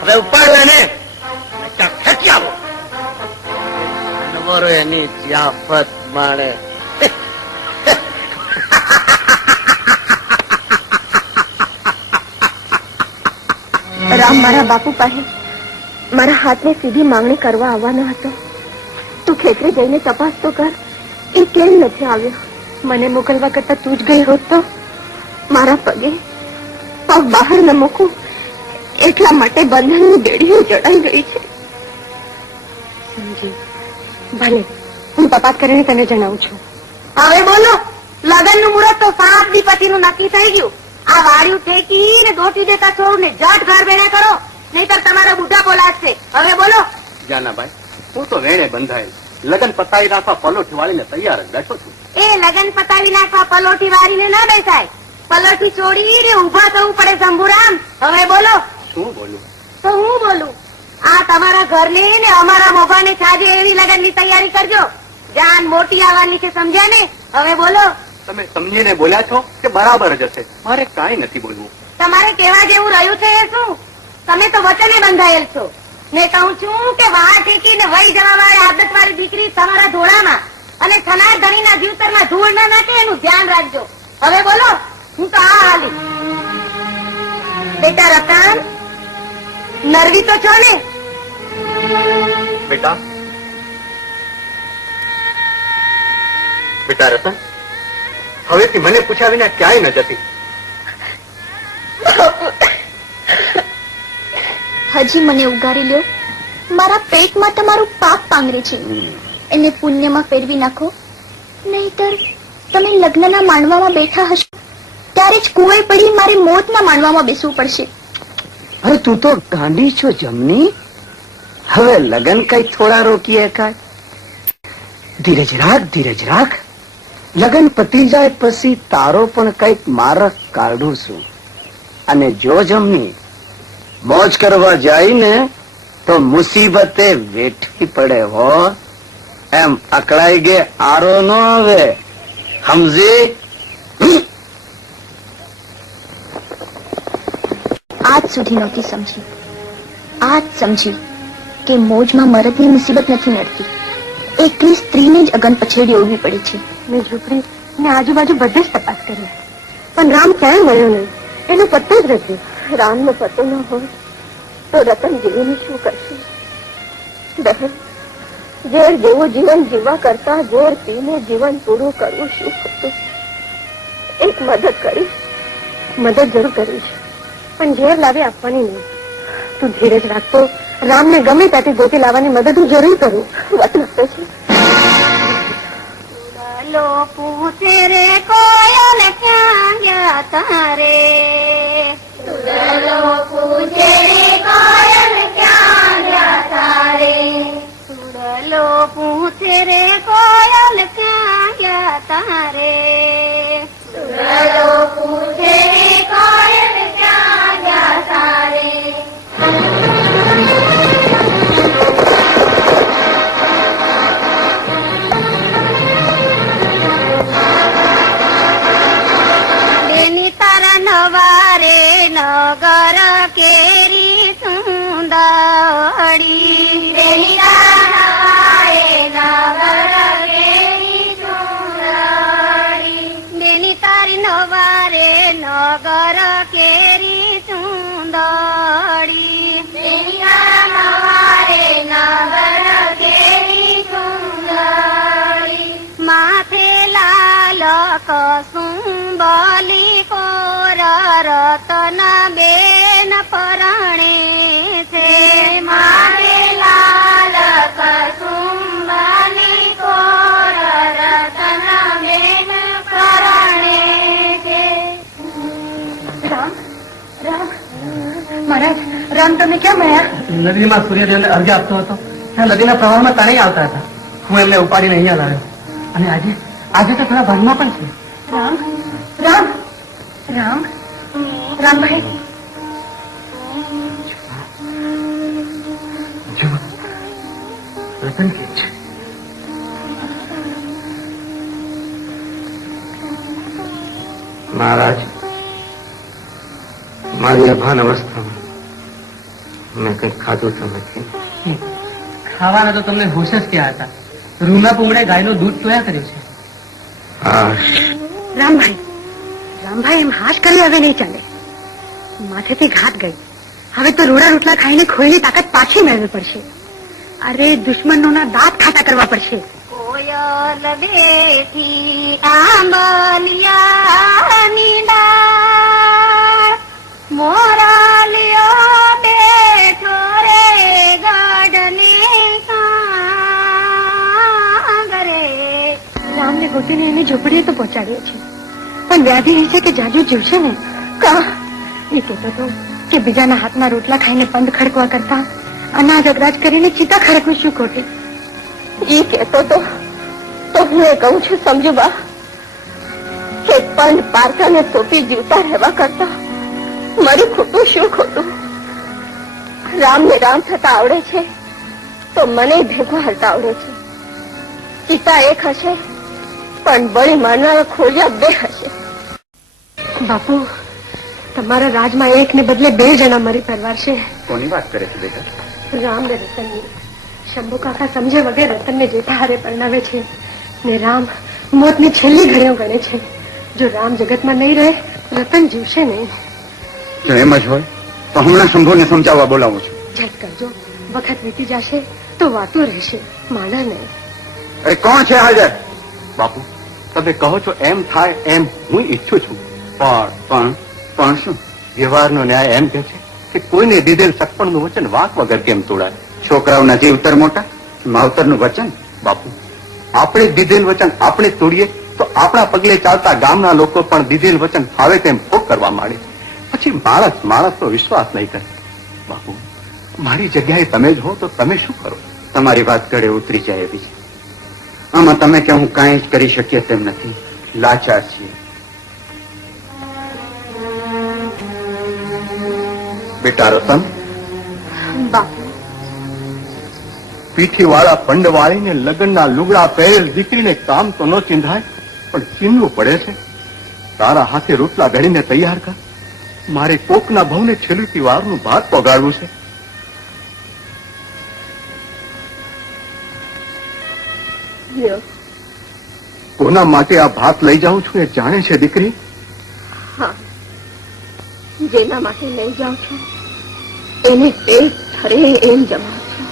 હવે ઉપાડો એને ખેંચી આવો. નવરો એની જિયાફત માણે. રામ મારા બાપુ પાસે મારા હાથને સીધી માંગણી કરવા આવવાનો હતો. તું ખેતરે જઈને તપાસ તો કર, એ કેમ નથી આવ્યો. મને મોકલવા કરતા તું જ ગઈ હોત તો મારા પગે પગ બહાર ન મૂકું એટલા માટે બંધનની બેડીઓ જડાઈ ગઈ છે. સમજી ભલે, હું તપાસ કરીને તને જણાવું છું. હવે બોલો, લગ્નનું મુહૂર્ત તો 7 દી પછીનું નક્કી થઈ ગયું. આ વાડિયું ઠેકીને દોટી દેતા છોડને જટ ઘર બેડા કરો, નહીતર તમારો બુઢા બોલાશે. હવે બોલો. જાનાભાઈ, હું તો વેણે બંધાયેલ, લગ્ન પતાવી રાખવા પલોઠી વાળીને તૈયાર જ બેઠો છું. એ લગ્ન પતાવી નાખવા પલોઠી વાળીને ના બેસાય, પલોઠી છોડીને ઉભા થવું પડે. શંભુરામ હવે બોલો. શું બોલું? તો હું બોલું. આ તમારા ઘરને ને અમારા મોભાને છાજે એવી લગ્નની તૈયારી કરજો. જાન મોટી આવવાની છે, સમજ્યા ને? હવે બોલો. તમે સમજીને બોલ્યા છો કે બરાબર જ હશે? મારે કાંઈ નથી બોલવું. તમારે કેવા જેવું રહ્યું છે એ શું? તમે તો વચને બંધાયેલ છો. ને કહું છું કે વાહ ટેકીને વહી જવા વાળી આદત વાળી દીકરી તમારા ધોળામાં અને થનાર ધણીના જીવતરમાં ધૂળ ના નાખે એનું ધ્યાન રાખજો. હવે બોલો. હું તો આ હાલી. બેટા રતન, નરવી તો છો ને? બેટા રતન, હવેથી મને પૂછ્યા વિના ક્યાંય ન જતી. હજી મને ઉગારી લ્યો. મારા પેટમાં તમારું પાપ પાંગરે છે, એને પુણ્યમાં ફેરવી નાખો. નહીતર તમે લગ્નના માંડવામાં બેઠા હશો ત્યારે જ કુંવાઈ પડી મારે મોતના માંડવામાં બેસવું પડશે. અરે તું તો ગાંડી છો જમની. હવે લગન કઈ થોડા રોકીએ કાય? ધીરજ રાખ, ધીરજ રાખ. લગન પતી જાય પછી તારો પણ કઈક મારક કાઢું છું. અને જો જમની મોજ કરવા જાય ને તો મુસીબતે વેઠવી પડે હો. એમ અકળાઈ ગે આરો ન આવે, સમજી? આજ સુધી નહોતી સમજી, આજ સમજી કે મોજમાં મરદની મુસીબત નથી નડતી. એકલી સ્ત્રીને જ અગન પછેડી ઓળવી પડે છે. મેં ઝૂંપડી ને આજુબાજુ બધે જ તપાસ કરી, પણ રામ ક્યાંય મળ્યો નહીં. એનો પત્તો જ નથી. રામનો પત્તો ન હોય તો રતન જીવીને શું કરશે? બહેન, ઝેર જેવું જીવન જીવવા કરતા ઝેર પીને જીવન પૂરું કરવું શું ખોટું? એક મદદ કરીશ, મદદ જરૂર કરીશ, પણ ઝેર લાવી આપવાની નહીં. તું ધીરજ રાખતો. રામને ગમે ત્યાંથી ગોતી લાવવાની મદદ હું જરૂર કરું. વચન આપે છે. લો પૂછે રે કોયલ ક્યાં ગયા તારે? સુરલો પૂછે રે કોયલ ક્યાં ગયા તારે? સુરલો પૂછે રે કોયલ ક્યાં ગયા તારે? સુરલો પૂછે રે કોયલ ક્યાં ગયા તારે? નવર કેરી ચૂંદડી તેના નવારે નવર કેરી ચૂંદડી માથે લાલ કસુંબલી કોર રતન બેન પરણે છે માથે લાલ કસુંબલી કોર રતન બેન પરણે છે. મહારાજ રામ તમે ક્યાં મળ્યા? નદીમાં સૂર્યદેવને અર્ઘ્ય આપતો હતો. ત્યાં નદીના પ્રવાહમાં તણાઈ આવતા હતા. હું એમને ઉપાડીને અહીંયા લાવ્યો. અને આજે આજે તો થોડા ભાનમાં પણ છે. રામ રામ રામ રામભાઈ રતન કે છે મહારાજ, મારી અભાન અવસ્થામાં મેં કંઈક ખાધું તો નથી. ખાવાના તો તમને હોશ જ ક્યાં હતા. રૂના પૂમડે ગાયનું દૂધ તોયા કર્યું છે. રામભાઈ એમ હાશ કરી હવે નહીં ચાલે. માથેથી ઘાત ગઈ. હવે તો રોડા રોટલા ખાઈને ખોયેલી તાકાત પાછી મેળવવી પડશે. અરે દુશ્મનોના દાંત ખાતા કરવા પડશે. કોયલ બેઠી આંબલિયાની ડાળ મોરાલિયો બેઠો રે ગાઢને સાંગરે. રામને ગોતીને એની ઝૂંપડીએ તો પહોંચાડ્યો છે, પણ વ્યાધિ રહી છે કે જાજુ જીવશે ને. કા એ કહેતો હતો કે બીજાના હાથના રોટલા ખાઈને પંદ ખડકવા કરતા અનાજ અગરાજ કરીને ચિતા ખડકનું શું ખોટે. એ કહેતો તો હું એ કહું છું સમજુ બા કે પંડ પારકાને સોંપી જીવતા રહેવા કરતા મારી ખોટું શું ખોટું. રામને રામ થતા આવડે છે તો મને ભેગો હાલતા આવડે છે. પિતા એક હશે પણ બળી મારનારા ખોડિયા બે હશે. બાપુ તમારા રાજમાં એક ને બદલે બે જણા મરી પરવારશે. કોની વાત કરે છે બેટા? રામ ને રતનની. શંભુ કાકા સમજે વગર રતનને જેઠા હારે પરણાવે છે ને રામ મોતની છેલ્લી ઘડીઓ ગણે છે. જો રામ જગતમાં નહીં રહે રતન જીવશે નહીં. જો એમ જ હોય તો હમણાં શંભુને સમજાવવા બોલાવું છું. ઝટ કરજો, વખત વીતી જશે તો વાતું રહેશે, માના નહીં. અરે કોણ છે હાજર? બાપુ, તમે કહો છો એમ થાય એમ હું ઈચ્છું છું, પણ પણ શું? વ્યવહારનો ન્યાય એમ કે છે કે કોઈને દીધેલ સગપણનું વચન વાંક વગર કેમ તોડાય? છોકરાઓના જીવતર મોટા, માવતરનું વચન. બાપુ, આપણે દીધેલ વચન આપણે તોડીએ તો આપણા પગલે ચાલતા ગામના લોકો પણ દીધેલ વચન ફાવે તેમ ભોગ કરવા માંડે. પછી માણસનો વિશ્વાસ નહીં કરે. બાપુ, મારી જગ્યાએ તમે જ હો તો તમે શું કરો? તમારી વાત ગળે ઉતરી જાય એવી છે. આમાં તમે કે હું કાંઈ જ કરી શકીએ તેમ નથી. લાચાર છીએ. બેટા રતન, બાપુ પીઠીવાળા પંડવાળીને લગ્નના લુગડા પહેરેલ દીકરીને કામ તો ન ચિંધાય, પણ ચીનવું પડે છે. તારા હાથે રોટલા ઘડીને તૈયાર કર. મારે કોકના ભાવને છેલ્લી વારનું ભાત પગાડવું છે. કોના માટે આ ભાત લઈ જાઉં છું એ જાણે છે દીકરી? હા, જેના માટે લઈ જાઉં છું એને પેટ ફરે એમ જમાવ છું.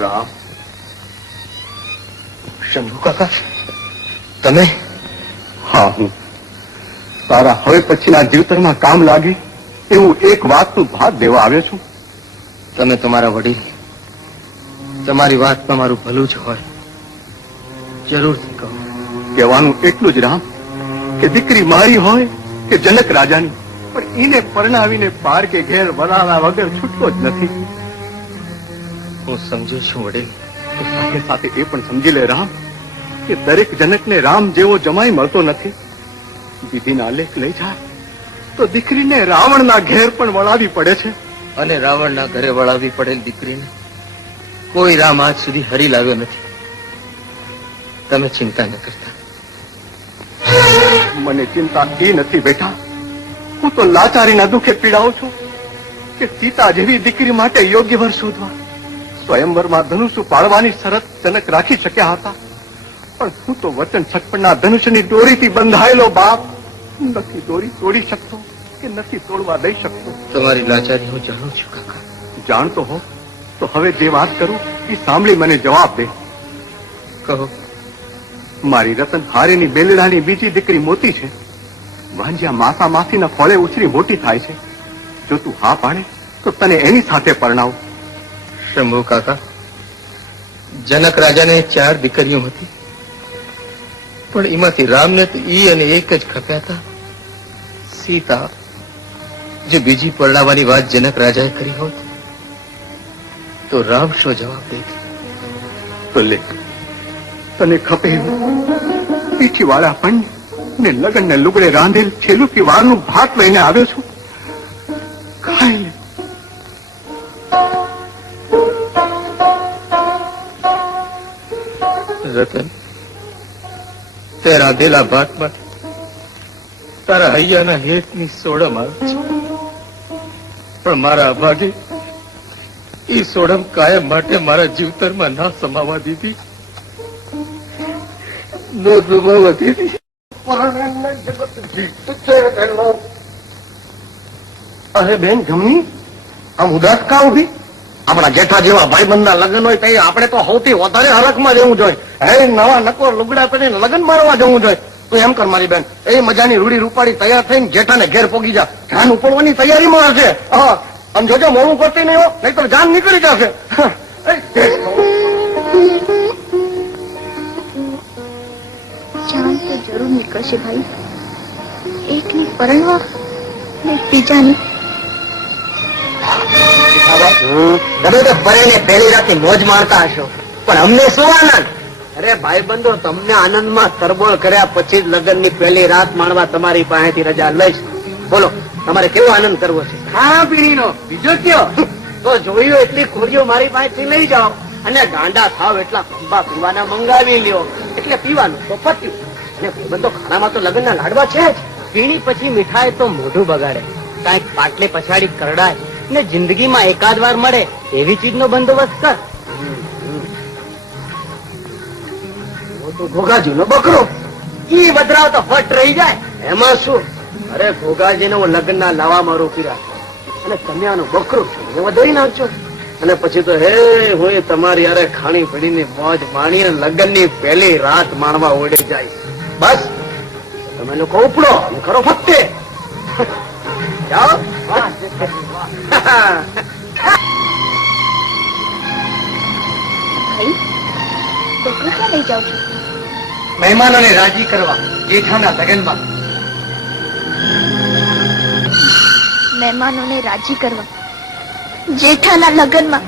રામ, શંભુ કાકા, તમે? હા, હું તારા હવે પછીના જીવતરમાં કામ લાગી એવું એક વાતનું ભાત દેવા આવ્યો છું. તમે તમારા વડીલ, તમારી વાતમાં મારું ભલું જ હોય, જરૂરથી કહો. કહેવાનું એટલું જ રામ કે દીકરી મારી હોય કે જનક રાજાની, પણ એને પરણાવીને પાર કે ઘેર વરાળા વગર છૂટતો જ નથી. હું સમજુ છું વડીલ. તો સાથે સાથે એ પણ સમજી લે રામ કે દરેક જનકને રામ જેવો જમાઈ મળતો નથી. દીદીના લેખ લઈ જાય તો દીકરીને રાવણના ઘેર પણ વળાવી પડે છે. અને રાવણના ઘરે વળાવી પડેલ દીકરીને કોઈ રામ આજ સુધી હરી લાવ્યો નથી. તમે ચિંતા ન કરતા. મને ચિંતા એ નથી બેટા, હું તો લાચારીના દુઃખે પીડાઉં છું કે સીતા જેવી દીકરી માટે યોગ્ય વર શોધવા સ્વયંવરમાં ધનુષ પાડવાની શરત જનક રાખી શક્યા હતા, પણ હું તો વચન છટપણના ધનુષની દોરીથી બંધાયેલો બાપ નથી દોરી તોડી શકતો કે નથી તોડવા દઈ શકતો. તમારી લાચારી હું જાણું છું કાકા. જાણતો હો તો હવે જે વાત કરું એ સાંભળી મને જવાબ દે. કહો. મારી રતન હારેની બેલડાની બીજી દીકરી મોતી છે. વાંજ્યા માસા માસીના ફળે ઉછરી મોટી થાય છે. જો તું હા પાડે તો તને એની સાથે પરણાવું. શંભુ કાકા, જનક રાજાને 4 દીકરીઓ હતી, પણ એમાંથી રામને તો ઈ અને એક જ ખપ્યા હતા, સીતા. જો બીજી પરણાવવાની વાત જનક રાજાએ કરી હોત તો રામ શો જવાબ દેત? તો લે તને ખપે પીઠી વાળા પણ ને લગન ને લુગડે રાંધેલ છેલ્લું કે વારનું ભાત લઈને આવ્યો છું. ખાઈ લે. રતન, તે રાંધેલા ભાતમાં તારા હૈયાના હેતની સોડમ આવે છે, પણ મારા અભાગે એ સોડમ કાયમ માટે મારા જીવતરમાં ના સમાવા દીધી, ન દુભાવવા દીધી. અરે બેન જમની, આમ ઉદાસ કા ઉભી? આપણા જેઠા જેવા ભાઈબંધના લગ્ન હોય તો આપણે તો સૌથી વધારે હરખમાં જવું જોઈએ. હે નવા નકોર લુગડા પહેરીને લગ્ન મારવા જવું જોઈએ. તો એમ કર મારી બેન, એ મજાની રૂડી રૂપાડી તૈયાર થઈને જેઠાને ઘેર પોગી જા. જાન ઉપડવાની તૈયારીમાં હશે. હા, આમ જોજો મોડું કરતી નહીં હો, નહીં તો જાન નીકળી જશે. જાન તો જરૂર નીકળશે ભાઈ. એકની પરણવા ને બીજાની. તમે તો પરેને પહેલી રાતે મોજ મારતા હશો, પણ અમને શું આનંદ? અરે ભાઈબંધો, તમને આનંદમાં તરબોળ કર્યા પછી જ લગ્નની પહેલી રાત માણવા તમારી પાસેથી રજા લઈશ. બોલો, તમારે કેવો આનંદ કરવો છે? ખાણા પીણીનો. બીજો કયો? તો જોયું એટલી ખોરીઓ મારી પાસેથી લઈ જાઓ, અને ગાંડા થાવ એટલા ખંભા પીવાના મંગાવી લ્યો, એટલે પીવાનું તો પત્યું. અને ભાઈબંધો, ખાણામાં તો લગ્નના લાડવા છે જ. પીણી પછી મીઠાઈ તો મોઢું બગાડે, કાંઈક પાટલે પછાડી કરડાય, ને જિંદગીમાં એકાદ વાર મળે એવી ચીજનો બંદોબસ્ત કર. ઘોઘાજીનો બકરો ઈ બદરાવ તો ફટ રહી જાય, એમાં શું? અરે ઘોઘાજીને હું લગ્નના લાવામાં રોકી રાખો, અને તમે આનું બકરું એને વધારી નાખજો, અને પછી તો હે હું તમારી યારે ખાણી પડીની મોજ માણી લગ્નની પહેલી રાત માણવા ઓડી જાય. બસ તમે લોકો ઉપડો અને ખરો ફક્તે જાઓ. ભાઈ, બકરું ક્યાં લઈ જાઉં છું? મહેમાનોને રાજી કરવા જેઠાના લગ્નમાં. મહેમાનોને રાજી કરવા જેઠાના લગ્નમાં?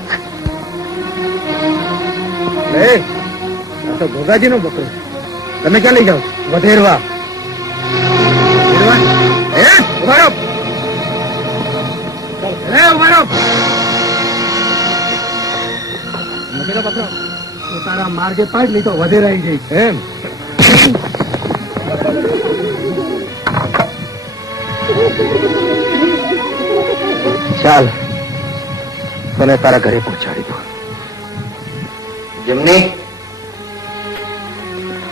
તો ભોગાજી નો બકરો તમે ક્યાં લઈ જાઓ? વધેરવા. તારા માર્ગે પાડ લીધો વધેરાઈ જઈ એમ. ચાલ, તને તારા ઘરે પહોંચાડી દો. જમની,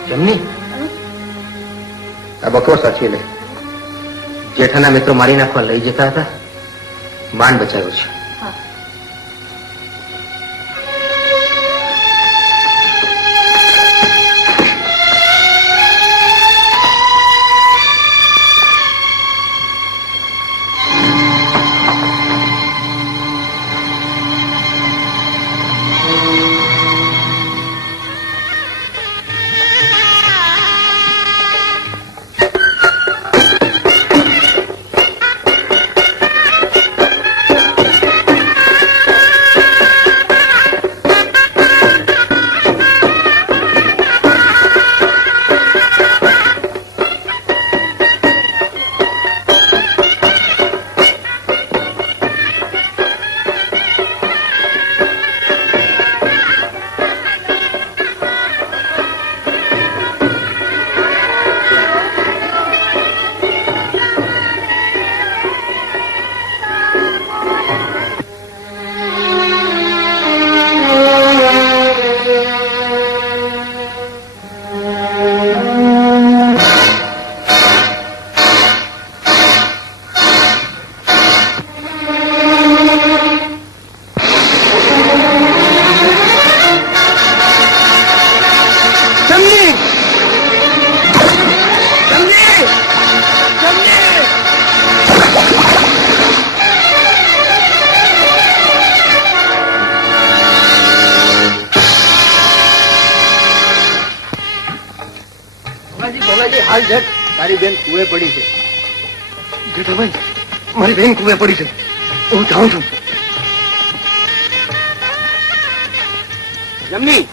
જમની, આ બકરો સાચી લે. જેઠાના મિત્રો મારી નાખવા લઈ જતા હતા, બાણ બચાવ્યો છે. હાલ જેઠ, તારી બેન કુએ પડી છે. જેઠાભાઈ, મારી બેન કુએ પડી છે. હું જાઉં છું. જમની,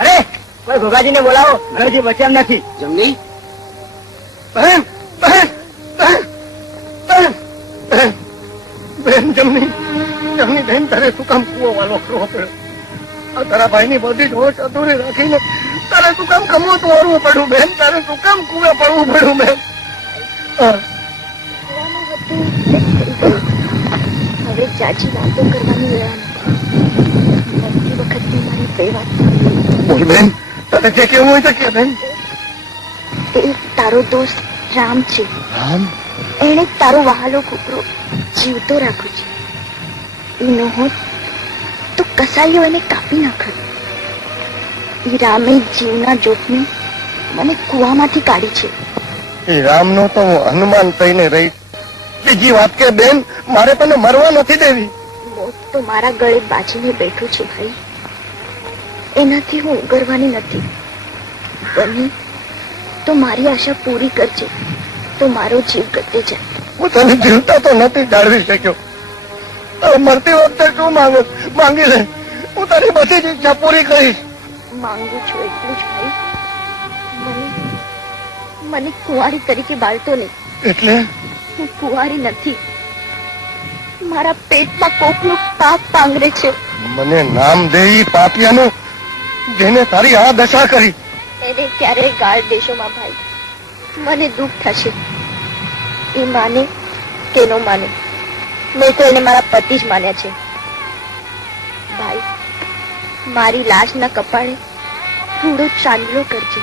અરે કોઈ ભોગાજીને બોલાવો, ઘરેથી બચ્યા નથી. જમની, બહેન, બહેન, બહેન, બહેન, બહેન, બહેન, જમની, જમની બહેન, તારે શું કામ કુવો વાલો કરવો પડ્યો? આ તારા ભાઈની બધી જ હોશ અધૂરી રાખીને તારે શું કામ કમો તો ઓરવું પડ્યું? બેન, તારે શું કામ કુવે પડવું પડ્યું? બેન, હવે ચાચી વાતો કરવાની વેળા નથી. વખતની મારી બે વાત બોલ બેન, તારે જે કેવું હોય તો કે બેન. એ તારો દોસ્ત રામ છે. રામ? એણે તારો વહાલો કૂતરો જીવતો રાખ્યો છે. એ ન હોત તો કસાઈઓ એને કાપી નાખત. એ રામે જીવના જોખમે મને કુવામાંથી કાઢી છે. એ રામનો તો હું હનુમાન થઈને રહીશ. બીજી વાત કે બેન, મારે તને મરવા નથી દેવી. મોત તો મારા ગળે બાજીને બેઠું છે ભાઈ. એનાથી હું ઉગરવાની નથી. બને તો મારી આશા પૂરી કરજે, તો મારો જીવ ગતે જાય. હું તને જીવતા તો નથી જાળવી શક્યો. હવે મરતી વખતે શું માંગી લે. હું તારી બધી જ ઈચ્છા પૂરી કરીશ. માંગુ છું એટલું જ ભાઈ, મને કુંવારી તરીકે બાળતો નહીં. એટલે હું કુંવારી નથી. મારા પેટમાં કોકનું પાપ પાંગરે છે. મને નામ દે ઈ પાપિયાનું, જેને તારી આ દશા કરી. એને ક્યારેય ગાળ દેશો માં ભાઈ. મને દુઃખ થશે. એ માને કે ન માને, મેં તો એને મારા પતિ જ માન્યા છે. ભાઈ, મારી લાશના કપાળે રૂડો ચાંદલો કરજે.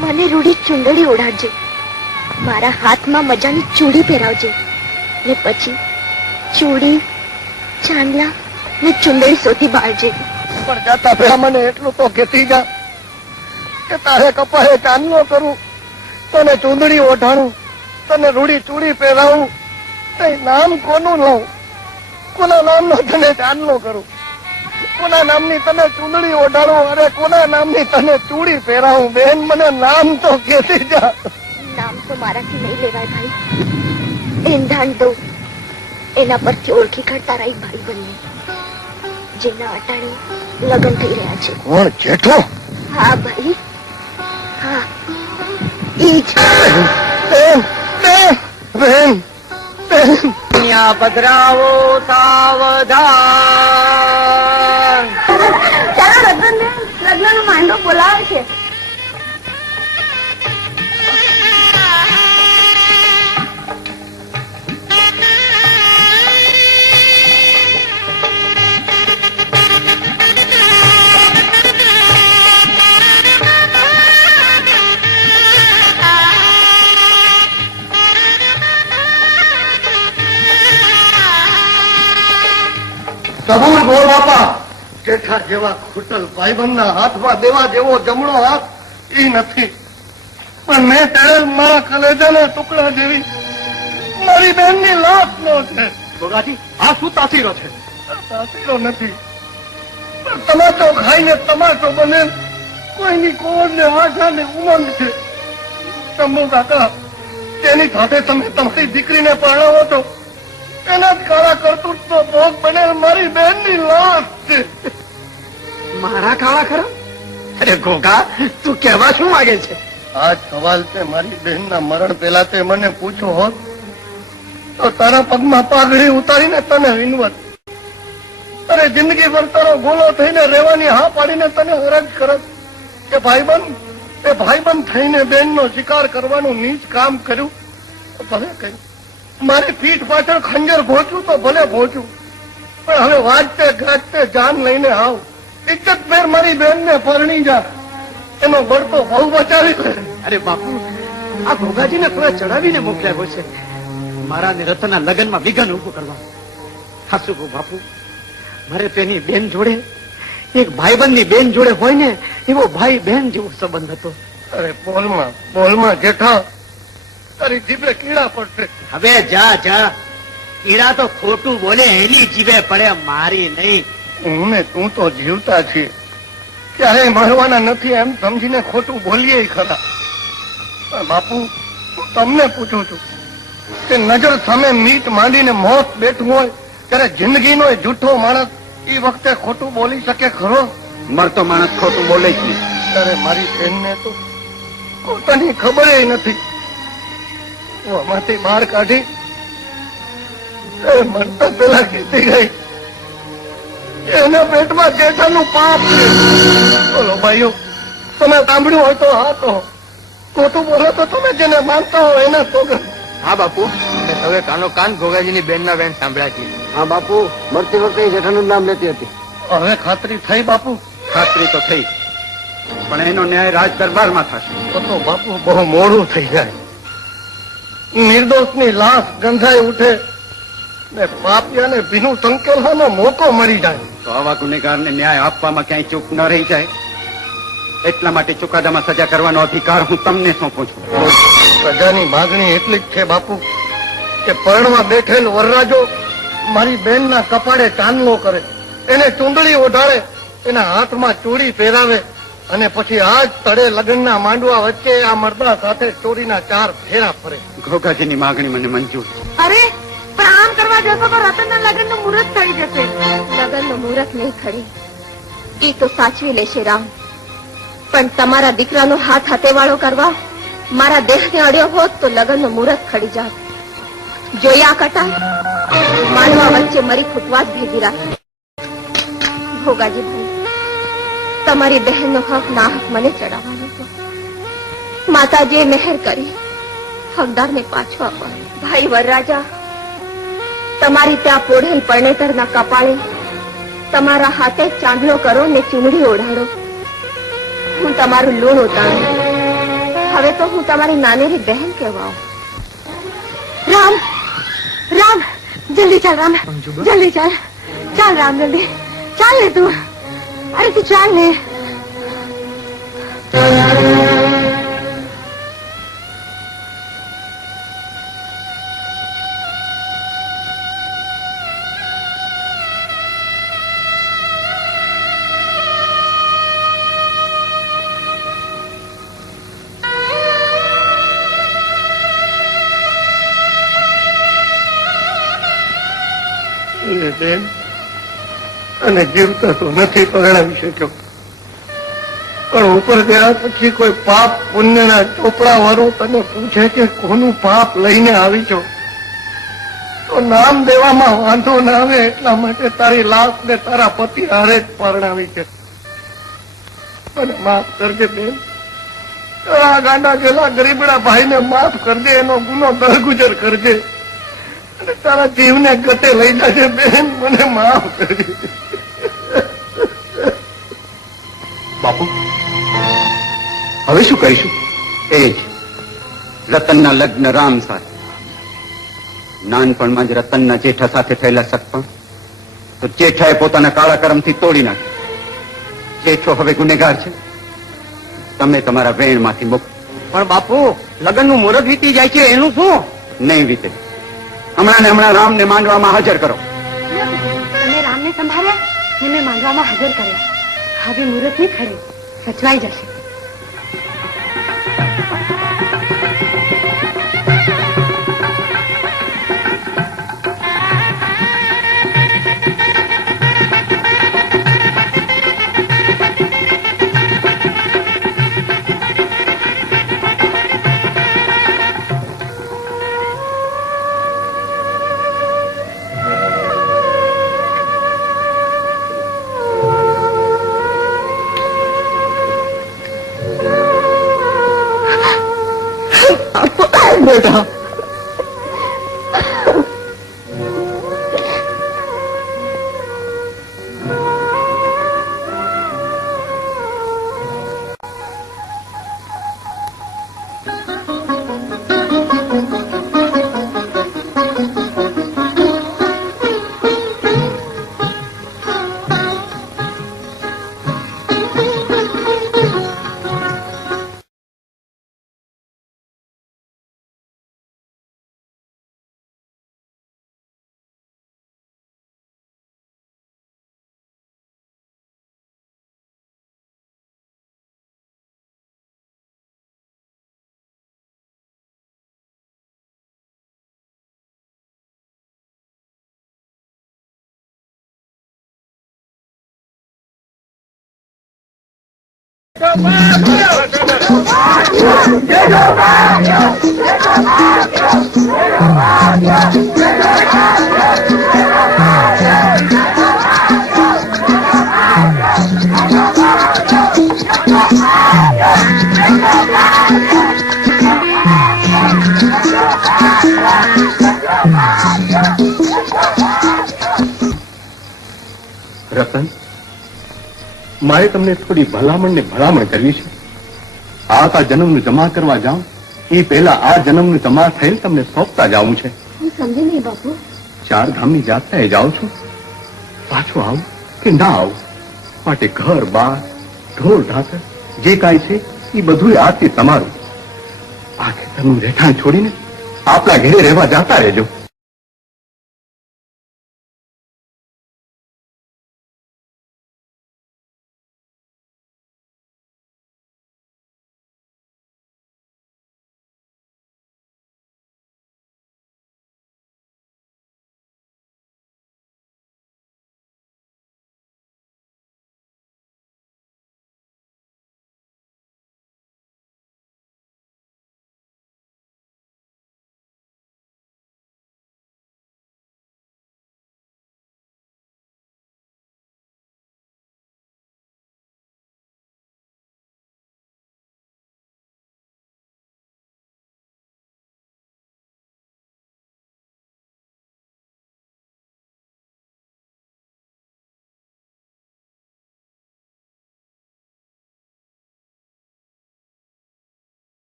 મને રૂડી ચુંદડી ઓઢાડજે. મારા હાથમાં મજાની ચૂડી પહેરાવજે. ને પછી ચૂડી, ચાંદલા ને ચુંદડી શોધી બાળજે. પણ જાતા પહેલા મને એટલું તો કહેતી જા કે તારે કપાળે ચાંદલો કરું, તને ચૂંદડી ઓઢાડું, તને રૂડી ચૂડી પહેરાવું. નામ કોનું લઉં? કોના નામનો તને ચાંદલો કરું? કોના નામની તને ચૂંદડી ઓઢાડું? અરે કોના નામની તને ચૂડી પહેરાવું? બેન, મને નામ તો કહેતી જા. નામ તો મારાથી નહીં લેવાય ભાઈ. એંધાણ દઉં એના પરથી ઓળખી કાઢતા રહી ભાઈ બંને, જેના અટાણે લગ્ન થઈ રહ્યા છે. કોણ? જેઠો? હા ભાઈ, હા, એ જ. બેન, બેન, બેન, બેન. અહીંયા પધરાવો સાવધાન. ચાલો રતન, લગ્ન નો માંડો બોલાવે છે. કબૂલ બોલ બાપા. જેઠા જેવા ખોટલ ભાઈબંધના હાથમાં દેવા જેવો જમણો હાથ ઈ નથી. પણ મેં તળેલ મારા કલેજાના ટુકડા જેવી મારી બેનની લાશ નો છે. ભોગાજી, આ શું તાસીરો છે? તાસીરો નથી, પણ તમાચો ખાઈને તમાચો બને કોઈની કોને આશા ને ઉમંગ છે. શંભુ કાકા, તેની સાથે તમે તમારી દીકરીને પરણાવો છો, એના જ કાળા કરતૂતનો ભોગ બનેલ મારી બેનની લાશ છે. મારા કાળા ખરા? અરે ઘોઘા, તું કહેવા શું માંગે છે? આ સવાલ તે મારી બહેનના મરણ પહેલા તે મને પૂછ્યો હોત તો તારા પગમાં પાઘડી ઉતારીને તને વિનવત. અરે જિંદગીભર તારો ગોળો થઈને રહેવાની હા પાડીને તને અરજ કરત કે ભાઈબંધ થઈને બેનનો શિકાર કરવાનું નીચ કામ કર્યું તો ભલે કર્યું. મારી પીઠ પાછળ ખંજર ભોંચ્યું તો ભલે ભોંચ્યું, પણ હવે વાજતે ગાજતે જાન લઈને આવ. ઇજ્જત ફેર મારી બેનને પરણી જા. એનો બળતો બહુ બચાવી લે. અરે બાપુ, આ ઘોઘાજીને થોડા ચડાવીને મોકલ્યા હોય છે મારા ને રતનના લગ્નમાં વિઘન ઉભું કરવા. હાસુ કહું બાપુ, મારે તેની બેન જોડે, એક ભાઈબંધની બેન જોડે હોય ને એવો ભાઈ બેન જેવો સંબંધ હતો. અરે બોલમાં જેઠા, તારી જીભે કીડા પડશે. હવે જા જા, કીડા તો ખોટું બોલે એની જીભે પડે, મારી નહીં. હું ને તું તો જીવતા છીએ, ક્યારેય મળવાના નથી એમ સમજીને ખોટું બોલીએ ખરા. બાપુ હું તમને પૂછું છું કે નજર સામે મીટ માંડીને મોત બેઠું હોય ત્યારે જિંદગીનો એ જૂઠો માણસ એ વખતે ખોટું બોલી શકે ખરો? મરતો માણસ ખોટું બોલે જ નહીં. ત્યારે મારી બહેનને તો પોતાની ખબર નથી. હું આમાંથી બહાર કાઢી ત્યારે મરતા પેલા કીધી ગઈ કે એના પેટમાં જેઠાનું પાપ છે. બોલો ભાઈઓ, તમે સાંભળ્યું હોય તો હા કહો, ખોટું બોલો તો તમે જેને માનતા હો એના સોગંદ. હા બાપુ, મેં હવે કાનો કાન ભોગાજીની બેનના વેણ સાંભળ્યા છે. હા બાપુ, મરતી વખતે જેઠાનું નામ લેતી હતી. હવે ખાતરી થઈ બાપુ? ખાતરી તો થઈ, પણ એનો ન્યાય રાજ દરબારમાં થશે. તો બાપુ બહુ મોડું થઈ જાય. નિર્દોષની લાશ ગંધાઈ ઉઠે ને પાપિયાને ભીનું સંકેલવાનો મોકો મળી જાય. તો આવા ગુનેગારને ન્યાય આપવામાં ક્યાંય ચૂક ન રહી જાય, એટલા માટે ચુકાદામાં સજા કરવાનો અધિકાર હું તમને સોંપું છું. પ્રજાની માગણી એટલી જ છે બાપુ કે પરણવા બેઠેલ વરરાજો મારી બેનના કપાળે ચાંદલો કરે, એને ચૂંદડી ઓઢાડે, એના હાથમાં ચૂડી પહેરાવે અને પછી આજ તળે લગ્નના માંડવા વચ્ચે આ મરદા સાથે ચોરીના 4 ફેરા ફરે. ઘોઘાજીની માગણી મને મંજૂર છે. અરે પણ આમ કરવા જશો તો રતનના લગ્નનું મુહૂર્ત થઈ જશે. લગ્નનું મુહૂર્ત નહીં ખરી, એ તો સાચવી લેશે રામ, પણ તમારા દીકરાનો હાથ હાથેવાળો કરવા મારા દેહને અડ્યો હોત તો લગ્નનું મુહૂર્ત ખડી જાત. જોયા કટા માનવા વચ્ચે મરી ફૂટવા જ ભેગી રાખી. ભોગાજી ભાઈ, તમારી બહેનનો હક ના હક મને ચડાવવાનો હતો. માતાજીએ મહેર કરી હકદારને પાછો આપવાનો. ભાઈ વરરાજા, તમારી ત્યાં પોઢેલ પરણેતરના કપાળે તમારા હાથે ચાંદલો કરો ને ચૂંદડી ઓઢાડો. હું તમારું લોણ ઉતારું. હવે તો હું તમારી નાનેરી બહેન કહેવાઉં. રામ રામ, જલ્દી ચાલ રામ, જલ્દી ચાલ. ચાલ રામ, જલ્દી ચાલ ને તું. અરે તું ચાલ ને. એ બેન અને જીવતા તો નથી પરણાવી શક્યો, પણ ઉપર ગયા પછી કોઈ પાપ પુણ્યના ચોપડા વાળું તને પૂછે કે કોનું પાપ લઈને આવી છો તો નામ દેવામાં વાંધો ના આવે એટલા માટે તારી લાશ ને તારા પતિ હારે જ પરણાવી છે. અને માફ કરજે બેન, તારા ગાંડા ગયેલા ગરીબડા ભાઈને માફ કરજે, એનો ગુનો દરગુજર કરજે અને તારા જીવને ગતે લઈ જજે બેન, મને માફ કરજે. બાપુ હવે શું કરીશું? એ જ રતનના લગ્ન રામ સાથે. નાનપણમાં જ રતનના જેઠા સાથે થયેલા સગપણ તો જેઠાએ પોતાના કાળા કર્મથી તોડી નાખ્યો. જેઠો હવે ગુનેગાર છે, તમે તમારા વેણમાંથી મુક્ત. પણ બાપુ, લગ્નનું મુહૂર્ત વીતી જાય છે, એનું શું? નહીં વીતે. હમણાં ને હમણાં રામને માંડવામાં હાજર કરો. તમે રામને સંભાળ્યા ને મેં માંગવામાં હાજર કર્યા. હવે મુહૂર્ત નહીં ખડે, સચવાઈ જશે. બેટા રતન, મારે તમને થોડી ભલામણ ને ભલામણ કરવી છે. આ જન્મનું જમા કરવા જાઉં એ પહેલા આ જન્મનું જમા થયેલ તમને સોંપતા જાવું છે. હું સમજી નહીં બાપુ. 4 ધામની જાત્રાએ જાઉં છું. પાછું આવું કે ના આવું માટે ઘર બાર ઢોર ઢાકર જે કાંઈ છે એ બધું આજથી તમારું. આ ખેતરનું રહેઠાણ છોડીને આપણા ઘરે રહેવા જતા રહેજો.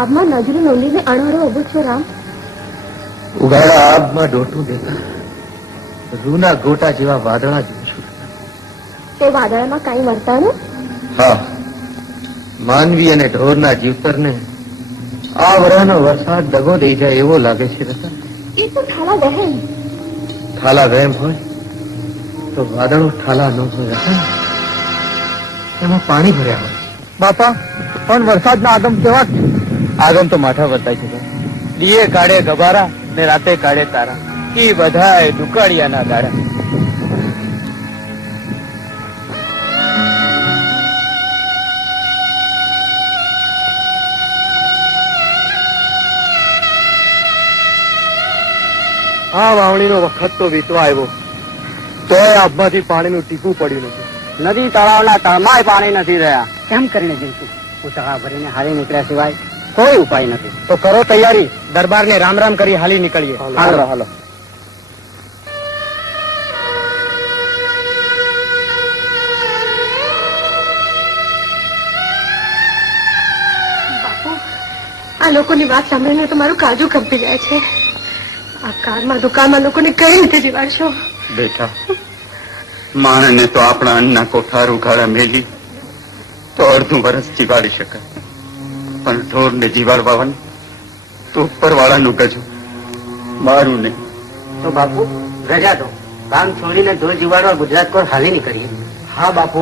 આબમાં નજરે નોંધીને અણહરો ઉભો છો રામ. ઉઘાડા આબમાં ડોટું દેતા રૂના ગોટા જેવા વાદળા જોઉં છું. તે વાદળામાં કાંઈ વર્તાનું? હા, માનવી અને ઢોરના જીવતરને આ વરાનો વરસાદ દગો દઈ જાય એવો લાગે છે રતન. એ તો ઠાલા વહેમ. ઠાલા વહેમ હોય તો વાદળો ઠાલા ન હોય રતન. એમાં પાણી ભર્યા હોય. બાપા, પણ વરસાદના આગમ કેવા છે? આગમ તો માથા વર્તાય છે. દીએ કાઢે ગબારા ને રાતે કાઢે તારા, એ બધાય દુકાળિયાના દાડા. આ વાવણીનો વખત તો વીતવા આવ્યો, તોય આબમાંથી પાણીનું ટીપું પડ્યું નથી. નદી તળાવના તળમાં પાણી નથી રહ્યા. કેમ કરીને જઈશું? ઉતાળા ભરીને હાલી નીકળ્યા સિવાય કોઈ ઉપાય નથી. તો કરો તૈયારી, દરબારને રામ રામ કરી હાલી નીકળીએ. હાલો હાલો. બાપુ, આ લોકોની વાત સાંભળીને તો મારું કાજુ કંપી જાય છે. આ કારમાં દુકાનમાં લોકોને કઈ રીતે જીવાડશો? બેટા, માણસને તો આપણા અન્નના કોઠાર ઉઘાડા મેલી તો અડધું વર્ષ જીવાડી શકાય, પણ ઢોરને જીવાડવાનું તો ઉપરવાળાનું ગજું, મારું નહીં. તો બાપુ રજા દો, કામ છોડીને ઢોર જીવાડવા ગુજરાત કોર હાલી નીકળીએ. હા બાપુ,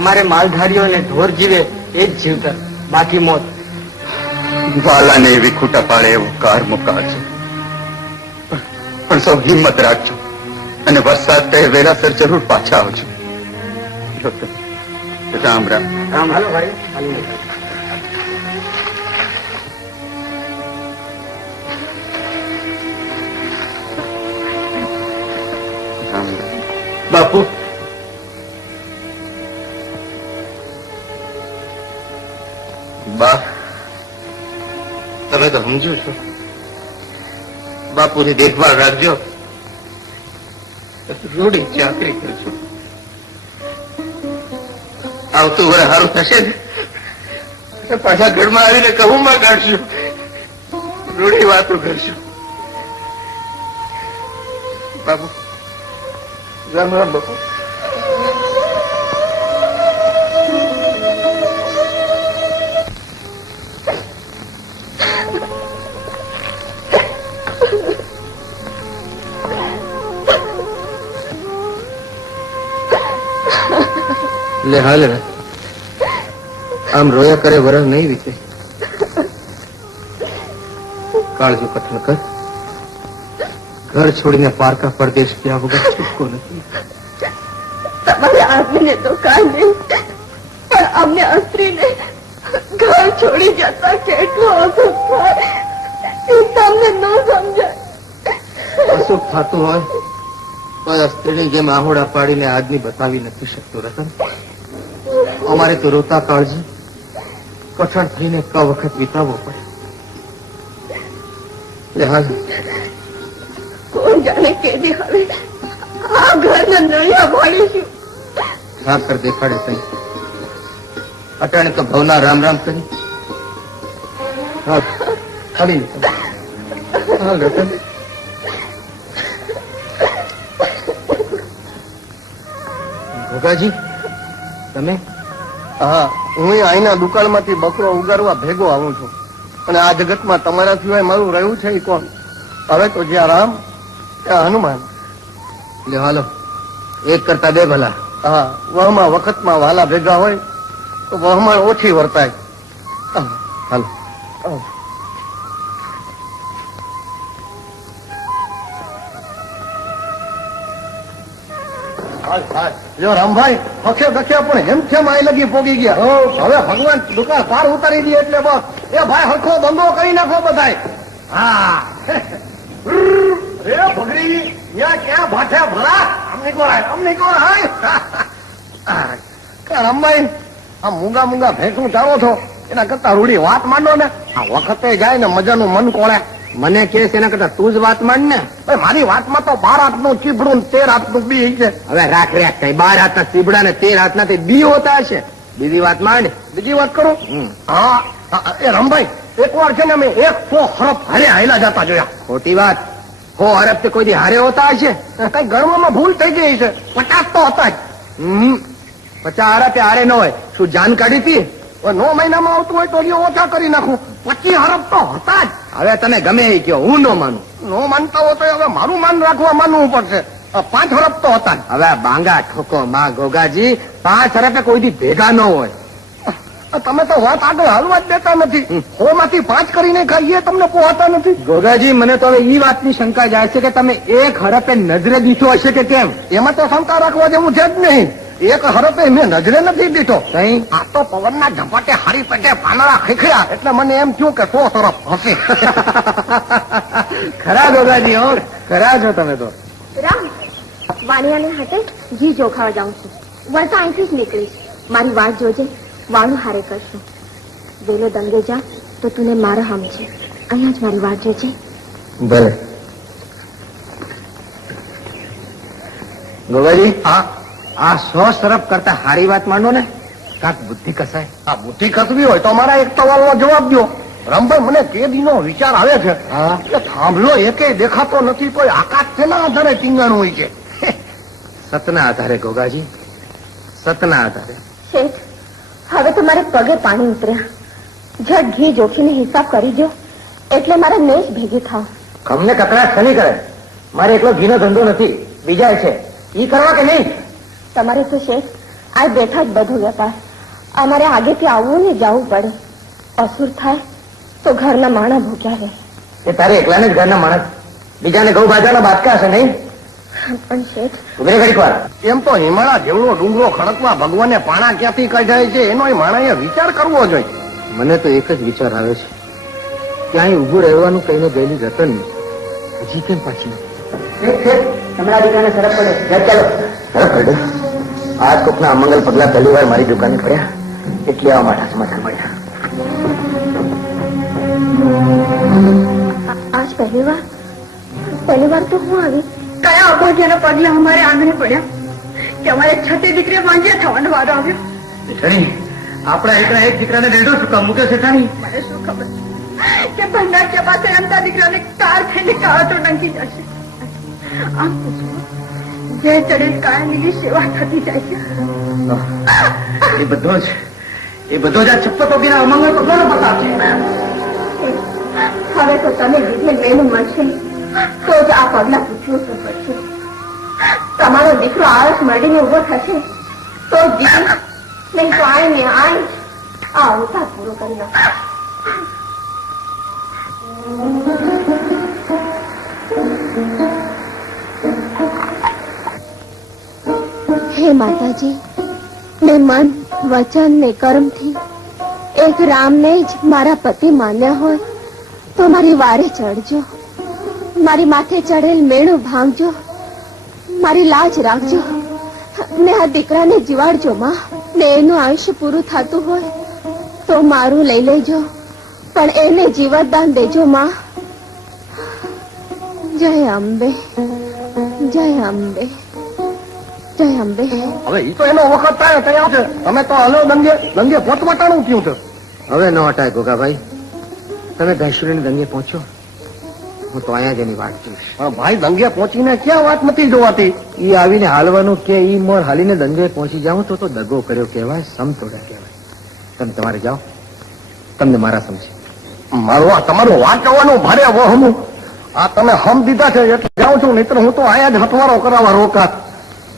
અમારે માલધારીઓ અને ઢોર જીવે એ જ જીવતર, બાકી મોત. વાલાને એવી ખૂટા પાડે એવું કાર મુકાર છે, પણ સૌ હિંમત રાખજો અને વરસાદ કહે વેલાસર જરૂર પાછા આવજો. રામ રામ. રામ. હાલો ભાઈ, હાલી નીકળીએ. બાપુ, બા, તમે તો સમજો છો. બાપુની દેખભાળ રાખજો. રૂડી ચાકરી કરજો. આવતું વરે સારું થશે ને પાછા ઘરમાં આવીને કહુંમાં કાઢશું, રૂડી વાતો કરશું. બાબુ રામ રામ. બાપુ લે હાલ ને, આમ રોયા કરે વરસ નહીં વીતે. કાળજો કથન કર. ઘર છોડીને પારકા પરદેશ ગયા વગર છૂટકો નથી. તમારે આદમીને તો કાંઈ નહીં, પણ અમને સ્ત્રીને ઘર છોડી જતા કેટલો અસુખ થાય એ તમને ન સમજાય. અશુભ થતું હોય તો સ્ત્રીની જેમ આહોડા પાડીને આદમી બતાવી નથી શકતો રતન. અમારે તો રોતા કાળજી કઠણ થઈને ક વખત વિતાવવો પડે. લે હાલ. કોણ જાણે કેદી હવે આ ઘરના નળિયા ભાડીશું. રામ કર દેખાડે તઈ અટાણે તો ભવના રામ રામ કરી. ખાલી હાલ રતન. ભોગાજી તમે? હા, હું અહીંના દુકાળમાંથી બકરો ઉગારવા ભેગો આવું છું, અને આ જગતમાં તમારા સિવાય મારું રહ્યું છે એ કોણ? હવે તો જ્યાં રામ ત્યાં હનુમાન. લે હાલો, એક કરતા બે ભલા. હા, વહમાં વખતમાં વાલા ભેગા હોય તો વહમાં ઓછી વર્તાય. હાલો. લ્યો રામભાઈ, હખે દખ્યા પણ એમ કેમ આઈ લગી પોગી ગયા? હવે ભગવાન દુકાન પાર ઉતારી દે એટલે બસ. એ ભાઈ હરખો ધંધો કરી નાખો બધાય. હા રે પગડી ત્યાં ક્યાં ભાઠ્યા ભરા? અમને કોણ રામભાઈ, આ મૂંગા મૂંગા ભેંસું ચાલો છો એના કરતા રૂડી વાત માંડો ને. આ વખતે જાય ને મજાનું મન કોળે. મને કે એના કરતા તું જ વાત માંડ ને. મારી વાતમાં તો 12 હાથનું ચીબડું 13 હાથનું બી છે. હવે રાખ રાખ કઈ 12 હાથના ચીબડા ને 13 હાથના તે બી હોતા હશે. બીજી વાત માંડ. બીજી વાત કરું? હા, એ રમભાઈ, એક વાર છે ને અમે 100 હરફ હારે હાયલા જતા જોયા. ખોટી વાત. હો હરફ તે કોઈ દી હારે હોતા હશે. કઈ ગણવામાં ભૂલ થઈ ગઈ છે. 50 તો હતા જ. 50 હરફ હારે ન હોય. શું જાન કાઢી હતી? 9 મહિનામાં આવતું હોય તો લ્યો ઓછા કરી નાખું. 25 હરફ તો હતા જ. હવે તમે ગમે એ કયો, હું ન માનું. નો માનતા હો તો હવે મારું માન રાખવા માનવું પડશે. 5 હરફ તો હતા જ. હવે આ બાંગા ઠોકો માં ગોગાજી, 5 હરફે કોઈ દી ભેગા ન હોય. તમે તો વાત આગળ હાલવા જ દેતા નથી. 100 માંથી 5 કરીને ખાઈએ તમને પોહાતા નથી. ગોગાજી, મને તો હવે ઈ વાતની શંકા જાય છે કે તમે એક હરફે નજરે દીઠો હશે કે કેમ? એમાં તો શંકા રાખવા જેવું છે જ નહીં. એક હરફે મેં નજરે નથી દીધો. કઈ આ તો પવનના ઝપાટે હારી પેટે પાંદડા ખીખડ્યા એટલે મને એમ થયું કે 100 તરફ હશે. ખરા ગોગાજી, હો ખરા છો તમે તો. રામ, વાણિયાને હાટે ઘી જોખાવા જાઉં છું. વળતા અહીંથી જ નીકળીશ. મારી વાત જોજે, વાળું હારે કરશું. વેલો દંગે જા તો તુને મારા હમ છે. અહીંયા જ મારી વાત જોજે. ભલે. ગોગાજી, આ 100 તરફ કરતા હારી વાત માંડો ને, કાંક બુદ્ધિ કસાય. આ બુદ્ધિ કસવી હોય તો મારા એક સવાલનો જવાબ દો. રામભાઈ, મને તે દીનો વિચાર આવે છે કે થાંભલો એકે દેખાતો નથી, કોઈ આકાશ તેના આધારે ટીંગાણું હોય છે. સતના આધારે ગોગાજી, સતના આધારે. શેઠ, હવે તો મારે પગે પાણી ઉતર્યા. ઝટ ઘી જોખીને હિસાબ કરી દો એટલે મારે મેચ ભેગી થાવ. અમને કકડાટ ખરી કરે. મારે એકલો ઘીનો ધંધો નથી, બીજા છે. ઈ કરવા કે નહીં? તમારે તો શેઠ આ બેઠા જ બધો વેપાર. અમારે આગેથી આવવું ને જવું પડે. અસુર થાય તો ઘરના માણા ભૂક્યા. એ તારે એકલાને જ ઘરના માણસ, બીજાને ઘઉં ભાજાના બાટકા હશે નહીં? પણ શેઠ, ઉભરે ઘડીક વાર. એમ તો હિમાળા જેવડો ડુંગરો ખડકવા ભગવાને પાણા ક્યાંથી કઢાય છે એનો માણસે વિચાર કરવો જોઈએ. મને તો એક જ વિચાર આવે છે, ક્યાંય ઉભું રહેવાનું કહીને ગયેલી રતન હજી કેમ પાછી? તમારા દુકાને સરફ પડે. ચાલો સરફ પડે. આજ કોકના અમંગલ પગલા પહેલી વાર મારી દુકાને પડ્યા એટલે આવા માટે સમાચાર મળ્યા. આજ પહેલી વાર તો હું આવી. કયા અભોજ્યના પગલા અમારે આંગણે પડ્યા કે અમારે છઠ્ઠી દીકરી વાંજ્યા થવાનો વારો આવ્યો. આપણા એકના એક દીકરાને રેડો શું કામ મૂકે છે ઠાણી? મને શું ખબર કે ભંગાર પાસે એમના દીકરાને કાર થઈને કાળો ડંકી જશે. આમ તો જુઓ, જે ચડેલ કાળની સેવા થતી જાય છે. એ બધો જ આ છપ્પર પગીના અમંગળ પગલાનો પ્રતાપ છે. હવે તો તમે દીધે મેનું મળશે તો જ આ પગલા પૂછવું શું પડશે. તમારો દીકરો આળસ મળીને ઉભો થશે તો જ દીકરી, નહીં તો આય ને આય આ અવતાર પૂરો કરી નાખો. હે માતાજી, મેં મન વચન ને કર્મથી એક રામને જ મારા પતિ માન્યા હોય તો મારી વારે ચડજો, મારી માથે ચડેલ મેણું ભાંગજો, મારી લાજ રાખજો ને આ દીકરાને જીવાડજો માં. ને એનું આયુષ્ય પૂરું થતું હોય તો મારું લઈ લેજો, પણ એને જીવતદાન દેજો માં. જય અંબે, જય અંબે, જય અંબે. હવે ઈ તો એનો વખત થાય ત્યાં છે. તમે તો હલો દંગે પોતવટાણું થયું છે. હવે ન હટાય ગોગાભાઈ, તમે ઘાસુરીને ગંગે પહોંચો, હું તો અહીંયા જ એની વાટ જોઈશ. પણ ભાઈ દંગે પહોંચીને ક્યાં વાત નથી જોવાતી. ઈ આવીને હાલવાનું કે ઈ મોર હાલીને દંગે પહોંચી જાઉં તો દગો કર્યો કહેવાય, સમતોડા કહેવાય. તમે તમારે જાઓ, તમને મારા સમજે. મારું આ તમારું વાંચવાનું ભારે વહમું આ તમે હમ દીધા છે એટલે જાઉં છું, નહીતર હું તો આયા જ હથવારો કરાવવા રોકાત.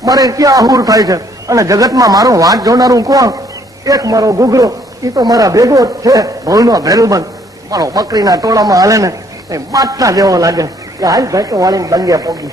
મારે ક્યાં અહુર થાય છે. અને જગતમાં મારું વાંચ જોનારું કોણ? એક મારો ગુગરો, એ તો મારા ભેગો જ છે, ભૂલનો ભેરુબંધ. મારો બકરીના ટોળામાં હાલે ને એ બાદશાહ જેવો લાગે. હાલ ભાઈ તો વાળીને દંગે પોગી.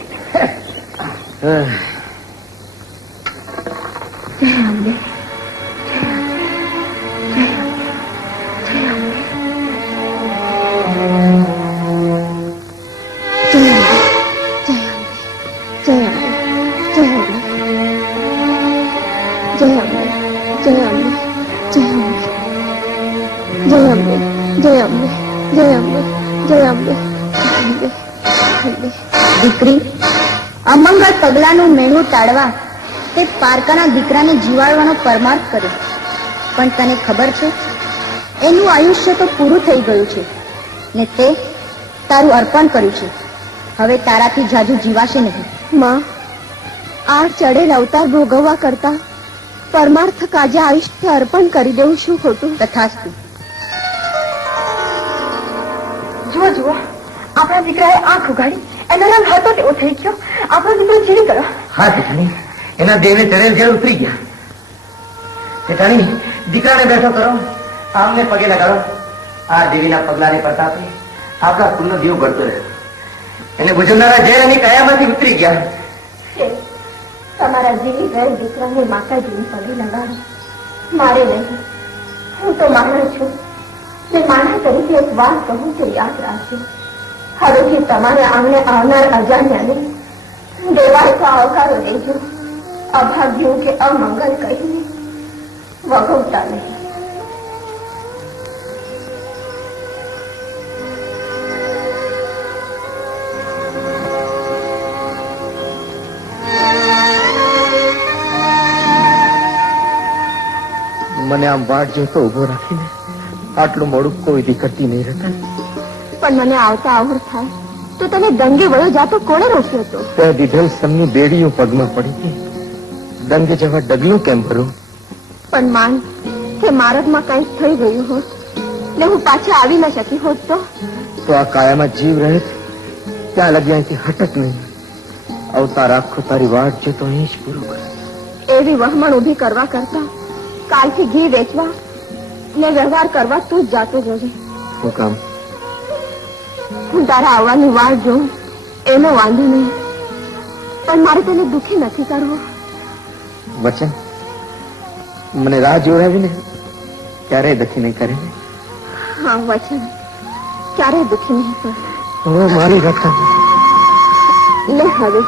દીકરી, અમંગળ પગલાનું મેળવું ટાળવા તે પારકાના દીકરાને જીવાડવાનો પરમાર્થ કર્યો, પણ તને ખબર છે એનું આયુષ્ય તો પૂરું થઈ ગયું છે ને તે તારું અર્પણ કર્યું છે. હવે તારાથી જાજુ જીવાશે નહીં. માં, આ ચડેલ અવતાર ભોગવવા કરતા પરમાર્થ કાજે આયુષ્ય અર્પણ કરી દેવું શું ખોટું? તથાસ્તુ. જુઓ જુઓ, આપણા દીકરાએ આંખ ઉગાડી, એનો રંગ હતો તેવો થઈ ગયો. આપણો દીકરો ચીડી ગયો. હા જેઠાણી, એના દેહને ચડેલ ઘેર ઉતરી ગયા. જેઠાણી, દીકરાને બેઠો કરો, આમને પગે લગાડો. આ દેવીના પગલાને પ્રતાપે આપણા કુલનો દીવ ગળતો રહે. એને ભુજવનારા ઝેર એની કયામાંથી ઉતરી ગયા. તમારા જીવી ગયેલ દીકરાને માતાજીની પગે લગાડો, મારે નહીં. હું તો માણસ છું ને માણસ તરીકે એક વાત કહું તો યાદ રાખજો. હવેથી તમારે આમને આવનાર અજાણ્યાને દેવાય તો આવકારો દેજો. અભાગ્યું કે અમંગલ કહીને વગોવતા નહીં. મને આમ વાટ જોતો ઉભો રાખીને આટલું મોડું કોઈ દી કરતી નહીં રહેતા. પણ મને આવતા આવડ થાય તો તમે દંગે વળો જાતો કોણે રોક્યો હતો? ત્યાં દીધેલ સમની બેડીઓ પગમાં પડી હતી. દંગે જવા ડગલું કેમ ભરું? પણ માન કે માર્ગમાં કંઈક થઈ ગયું હોત ને હું પાછી આવી ન શકી હોત તો આ કાયામાં જીવ રહે ત્યાં લગી અહીંથી હટક નહીં. અવતાર આખો તારી વાટ જોતો અહીં જ પૂરો કરે. એવી વહમણ ઉભી કરવા કરતા કાલથી ઘી વેચવા ને વ્યવહાર કરવા તું જ જાતો જજે. શું કામ? હું તારા આવવાની વાટ જોઉં એનો વાંધો નહીં, પણ મારે તને દુઃખી નથી કરવો. વચન મને રાહ જોડાવીને ક્યારેય દખી નહીં કરે. હા વચન, ક્યારેય દુઃખી નહીં કર. મારી રકમ લે હવે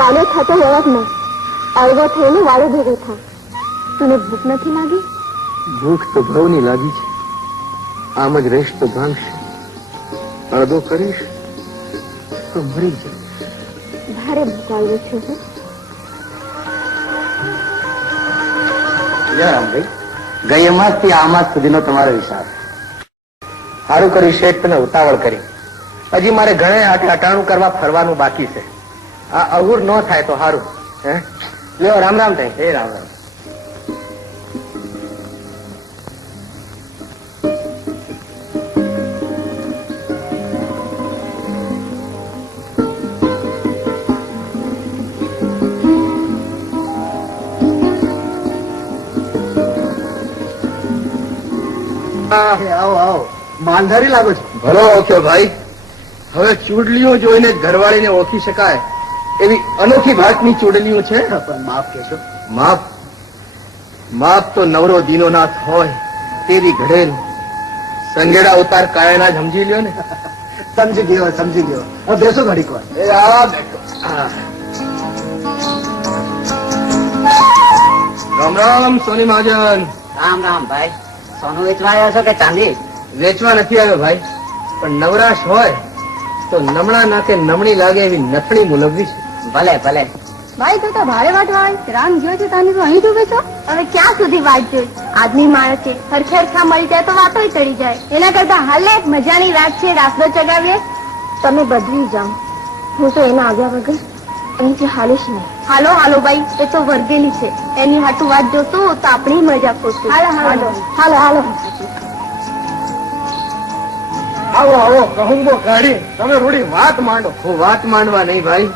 વાલો થતો વળત ન અળગો થઈને વાળો ભેગો થા. તને ભૂખ નથી લાગી? ભૂખ તો ભવની લાગી છે. આમ જ રહીશ તો ભાંગશે, અડધો કરીશ તો મરી જઈશ. ભારે ભૂખ આવ્યો છે. રામભાઈ, ગઈ અમાસથી આ અમાસ સુધીનો તમારો હિસાબ. સારું કર્યું શેઠ, તમે ઉતાવળ કરી. હજી મારે ઘણે હાથે અટાણું કરવા ફરવાનું બાકી છે. આ અહુર ન થાય તો સારું. હે લ્યો, રામ રામ થાય. હે રામ રામ. આવો આવો, માલધારી લાગો છો. ભલો ઓળખ્યો ભાઈ. હવે ચૂડલીઓ જોઈને ઘરવાળીને ઓળખી શકાય એવી અનોખી ભાતની ચૂડલીઓ છે. પણ માફ કહેશો. માફ માફ તો નવરો દીનો નાથ હોય તેરી ઘડેલ સંગેડા ઉતાર કાયાના જ સમજી લ્યો ને. સમજી ગયો સમજી ગયો. હવે બેસો ઘડીક વાર. એ આ બેઠો. રામ રામ સોની મહાજન. રામ રામ ભાઈ. સોનું વેચવા આવ્યા છો કે ચાંદી? વેચવા નથી આવ્યો ભાઈ, પણ નવરાશ હોય તો નમણા નાકે નમણી લાગે એવી નથણી મુલવવી છે. ભલે ભલે. ભાઈ તો ભારે વાટ હોય રામ જ્યો છે તાની તો અહીં ડૂબે છો. હવે ક્યાં સુધી વાટ જોઈ? આદમી માણસ છે, હરખેરખા મળી જાય તો વાતો ચડી જાય. એના કરતા હાલે મજાની રાત છે, રાસડો ચગાવીએ. તમે બદલી જાઓ, હું તો એના આવ્યા વગર અહીંથી હાલીશ નહીં. હાલો હાલો ભાઈ, એ તો વર્ગેલી છે, એની હાટું વાત જોતું તો આપણી મજા ખોશું. હાલો હાલો હાલો હાલો. આવો આવો, કહુંબો કાઢી તમે થોડી વાત માંડો. હું વાત માંડવા નહીં ભાઈ,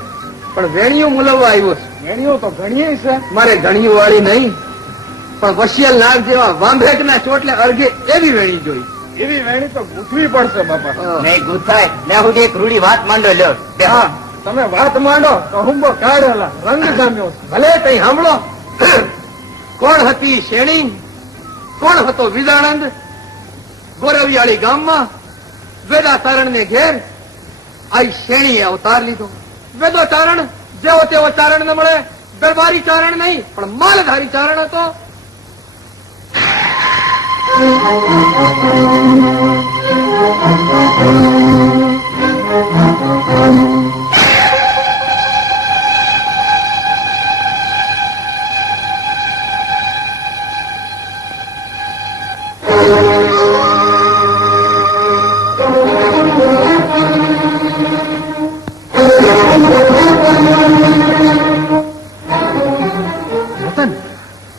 પણ વેણિયું મુલવવા આવ્યો છું. વેણિયું તો ઘણીએ છે. મારે ઘણીયું વાળી નહીં, પણ વશિયલ નાગ જેવા વાંભેટના ચોટલે અર્ઘે એવી વેણી જોઈ. એવી વેણી તો ગૂંથવી પડશે બાપા. નહીં ગુથાય. મેં હું એક રૂડી વાત માંડો લ્યો. હા, તમે વાત માંડો. કહુંબો કાઢેલા રંગ જામ્યો. ભલે કઈ સાંભળો. કોણ હતી શેણી, કોણ હતો વિદાનંદ? ગોરવિયાળી ગામમાં વેદાચારણ ને ઘેર આઈ શેણીએ અવતાર લીધો. વેદો ચારણ જેવો તેવો ચારણ ન મળે. દરબારી ચારણ નહીં, પણ માલધારી ચારણ હતો.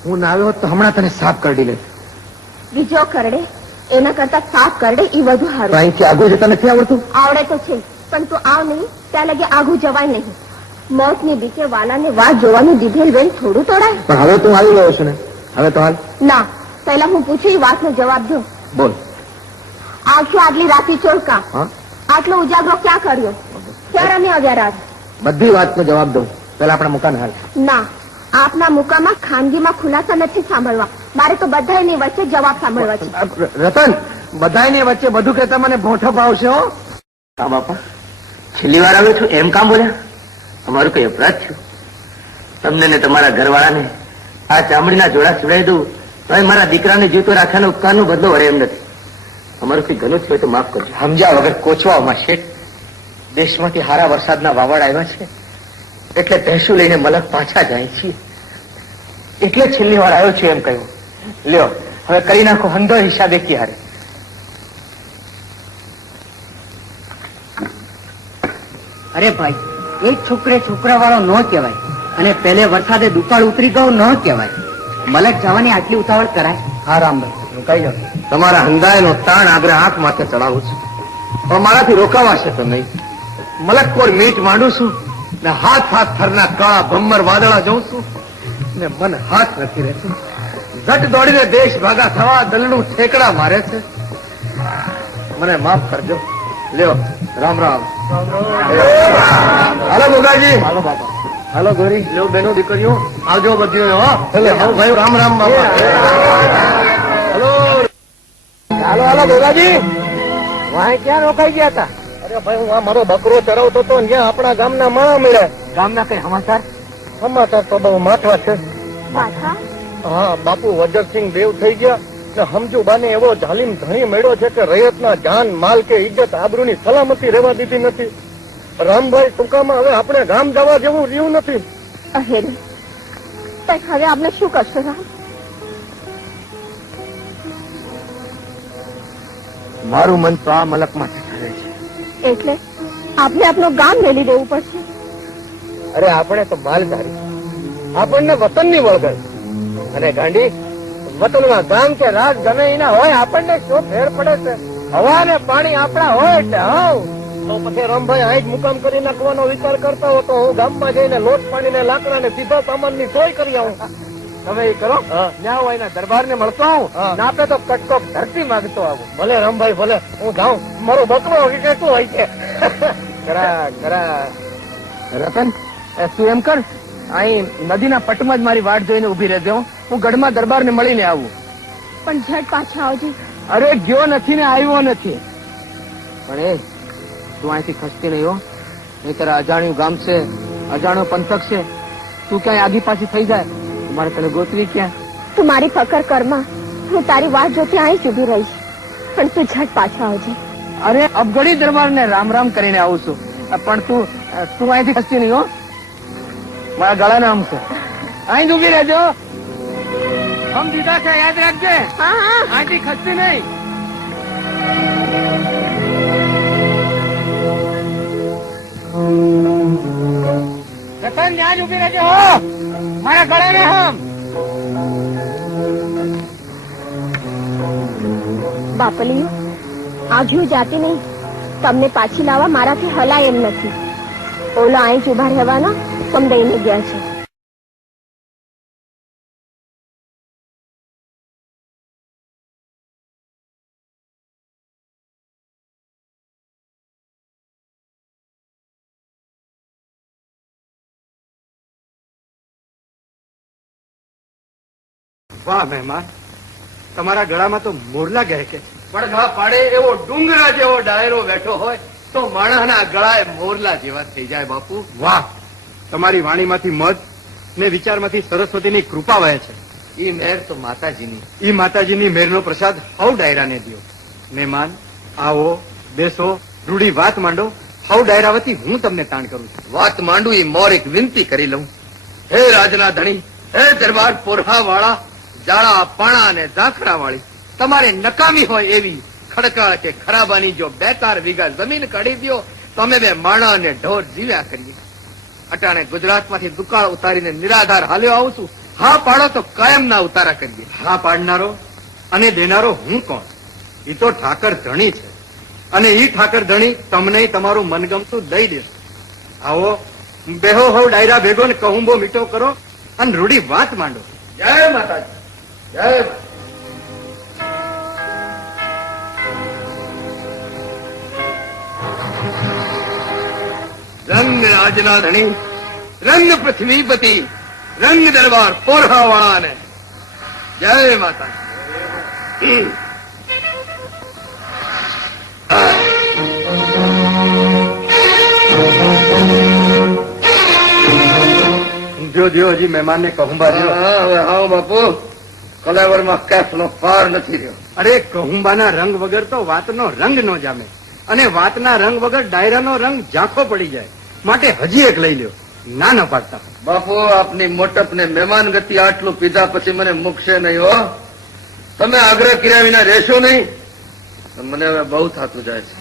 હું ના આવ્યો તો હમણાં તને સાફ કરડી લે. બીજો કરડે એના કરતા સાફ કરડે એ વધુ સારું. અહીંથી આગળ જતા નથી આવડતું? આવડે તો છે, પણ તું આવ નહીં ત્યાં લગે આગું જવાય નહીં. મોતની બીકે વાલાને વાત જોવાનું દીધેલ વેણ થોડું તોડાય. પણ હવે તું આવી ગયો છે ને, હવે તો હાલ. ના, પહેલા હું પૂછું એ વાતનો જવાબ દો. બોલ. આખી આગલી રાતી ચોળકા હા, આટલો ઉજાગરો ક્યાં કર્યો? ક્યાં રમ્યા આવ્યા રાત? બધી વાતનો જવાબ દઉં. પેલા આપણા મુકાન હાલ. ના, આપના મુકામાં ખાનગીમાં ખુલાસા નથી સાંભળવા. મારે તો બધાની વચ્ચે જવાબ સાંભળવા છે. રતન, બધાની વચ્ચે બધું કહેતા મને ભોઠો ભાવશે હો. હા બાપા, છેલ્લી વાર આવ્યો છું એમ કામ બોલ્યા? અમારું કઈ અપરાધ થયું? તમને ને તમારા ઘરવાળાને આ ચામડીના જોડા સુડાઈ દઉં તો મારા દીકરાને જીવતો રાખવાનો ઉપકારનો બદલો વળે એમ નથી. અમારું કઈ ઘણું જ હોય તો માફ કરજો. સમજ્યા વગર કોચવામાં શેઠ. દેશમાંથી હારા વરસાદના વાવડ આવ્યા છે એટલે ભેંસું લઈને મલક પાછા જાય છીએ. એટલે છેલ્લી વાર આવ્યો છું એમ કહ્યું. લ્યો, હવે કરી નાખો હંધો હિસાબે ક્યારે. અરે ભાઈ, એક છોકરે છોકરા વાળો ન કહેવાય અને પેલે વરસાદે દુકાળ ઉતરી ગયો ન કહેવાય. મલક જવાની આટલી ઉતાવળ કરાય? હા રામભાઈ, હું કહી જાઉં. તમારા હંધાયનો તાણ આગ્રહ આંખ માથે ચડાવું છું, પણ મારાથી રોકાવાશે તો નહીં. મલકકોર મીટ માંડું છું ને હાથ હાથ થરના કાળા ભમ્મર વાદળા જોઉં છું ને મન હાથ નથી રહેતું. ઝટ દોડીને દેશ ભાગા થવા દલનું ઠેકડા મારે છે. મને માફ કરજો. લ્યો, રામ રામ. હાલો ગોગાજી. હાલો બાપા. હાલો ગોરી. લ્યો બેનો દીકરીઓ, આવજો બધી. હો ભાઈ, રામ રામ બાપા. હાલો હાલો હાલો ગોગાજી. વાહ, ક્યાં રોકાઈ ગયા હતા? અરે ભાઈ, હું આ મારો બકરો ચરાવતો હતો ત્યાં આપણા ગામના માણા મળ્યા. ગામના કઈ સમાચાર? સમાચાર તો બહુ માઠવા છે. પાછા હા, બાપુ વજરસિંહ દેવ થઈ ગયા ને સમજુ બાને એવો જાલિમ ધણી મળ્યો છે કે રૈયતના જાન માલ કે ઇજ્જત આબરૂની સલામતી રહેવા દીધી નથી. રામભાઈ, ટૂંકામાં હવે આપણે ગામ જવા જેવું રહ્યું નથી. અહેર, હવે આપણે શું કરશું રામ? મારું મન તો આ મલકમાં ઠરે છે. એટલે આપણે આપણું ગામ મેલી દેવું પડશે. અરે આપણે તો માલધારી, આપણને વતનની વળગર. અને ગાંડી, વતનમાં ગામ કે રાત ગમે એના હોય, આપણને શું ફેર પડે છે? હવા ને પાણી આપણા હોય એટલે હાવ. તો પછી રામભાઈ અહીં જ મુકામ કરી નાખવાનો વિચાર કરતા હો તો હું ગામમાં જઈને લોટ પાણી ને લાકડા ને સીધા સામાન ની સોય કરી આવું. તમે એ કરો, ત્યાં હોય એના દરબાર ને મળતો આવું ને આપડે તો કટકો ધરતી માંગતો આવું. ભલે રામભાઈ ભલે, હું જાઉં. મારો બકરો કે શું હોય છે? ખરા ખરા. રતન, તું એમ કર, અહીં નદીના પટમાં જ મારી વાટ જોઈને ઉભી રહેજો. હું ગઢમાં દરબાર ને મળીને આવું. પણ ઝટ પાછા આવજો. અરે ગયો નથી ને આવ્યો નથી. પણ એ તું અહીંથી ખસતી નહીં હો, નહીં તારા અજાણ્યું ગામ છે, અજાણ્યો પંથક છે. તું ક્યાંય આગી પાછી થઈ જાય મારે તને ગોતવી ક્યાં? તું મારી ફકર કરમાં, હું તારી વાત જોતી અહીં જ ઉભી રહીશ. પણ તું ઝટ પાછા આવજે. અરે અબગડી દરબાર ને રામ રામ કરીને આવું છું. પણ તું અહીંથી ખસતી નહીં હો, મારા ગળાને આમ છે. અહીં જ ઉભી રહેજો. આમ દીધા છે, યાદ રાખજે. હા હા. અહીંથી ખસતી નહીં. રતન, ત્યાં જ ઉભી રહેજો હો, મારા ગળાને આમ. બાપલીઓ, આજુ જાતી નહીં. તમને પાછી લાવવા મારાથી હલાય એમ નથી. ઓલો અહીં જ ઉભા રહેવાના સમ દઈને ગયા છે. વાહ મહેમાન, તમારા ગળામાં તો મોરલા ગહે કે પડઘા પાડે એવો ડુંગરા જેવો ડાયરો બેઠો હોય તો માણસના ગળાએ મોરલા જેવા થઈ જાય. બાપુ વાહ, તમારી વાણીમાંથી મધ ને વિચારમાંથી સરસ્વતીની કૃપા વહે છે. એ મહેર તો માતાજીની. ઈ માતાજીની મેરનો પ્રસાદ હવ ડાયરાને દ્યો. મહેમાન આવો, બેસો, રૂડી વાત માંડો. હવ ડાયરા વતી હું તમને તાણ કરું છું. વાત માંડું એ મોર એક વિનંતી કરી લઉં. હે રાજના ધણી, હે દરબાર પોરહા વાળા, જાળા પાણા અને ઝાંખરા વાળી, તમારે નકામી હોય એવી ખડકાળ કે ખરાબાની જો 2-4 વીઘા જમીન કાઢી દો તો અમે બે માણા અને ઢોર જીવ્યા કરીએ. અટાણે ગુજરાતમાંથી દુકાળ ઉતારીને નિરાધાર હાલ્યો આવું છું. હા પાડો તો કાયમ ના ઉતારા કરીએ. હા પાડનારો અને દેનારો હું કોણ? ઈ તો ઠાકર ધણી છે, અને ઈ ઠાકર ધણી તમને તમારું મનગમતું દઈ દેશે. આવો, બેહો હવ ડાયરા ભેગો ને કહુંબો મીઠો કરો અને રૂડી વાત માંડો. જય માતાજી, જય માતા. રંગ રાજના ધણી, રંગ પૃથ્વીપતિ, રંગ દરબાર પોરહાવાળા ને જય માતા. જો હજી મહેમાન ને કહુંબા જો. હા બાપુ, કલાવરમાં કેફનો પાર નથી રહ્યો. અરે કહુંબાના રંગ વગર તો વાતનો રંગ ન જામે, અને વાતના રંગ વગર ડાયરાનો રંગ ઝાંખો પડી જાય. માટે હજી એક લઈ લ્યો, ના ન પાડતા. બાપુ, આપની મોટપ ને મહેમાન ગતિ આટલું પીધા પછી મને મૂકશે નહીં હો. તમે આગ્રહ કર્યા વિના રહેશો નહીં. મને હવે બહુ થતું જાય છે.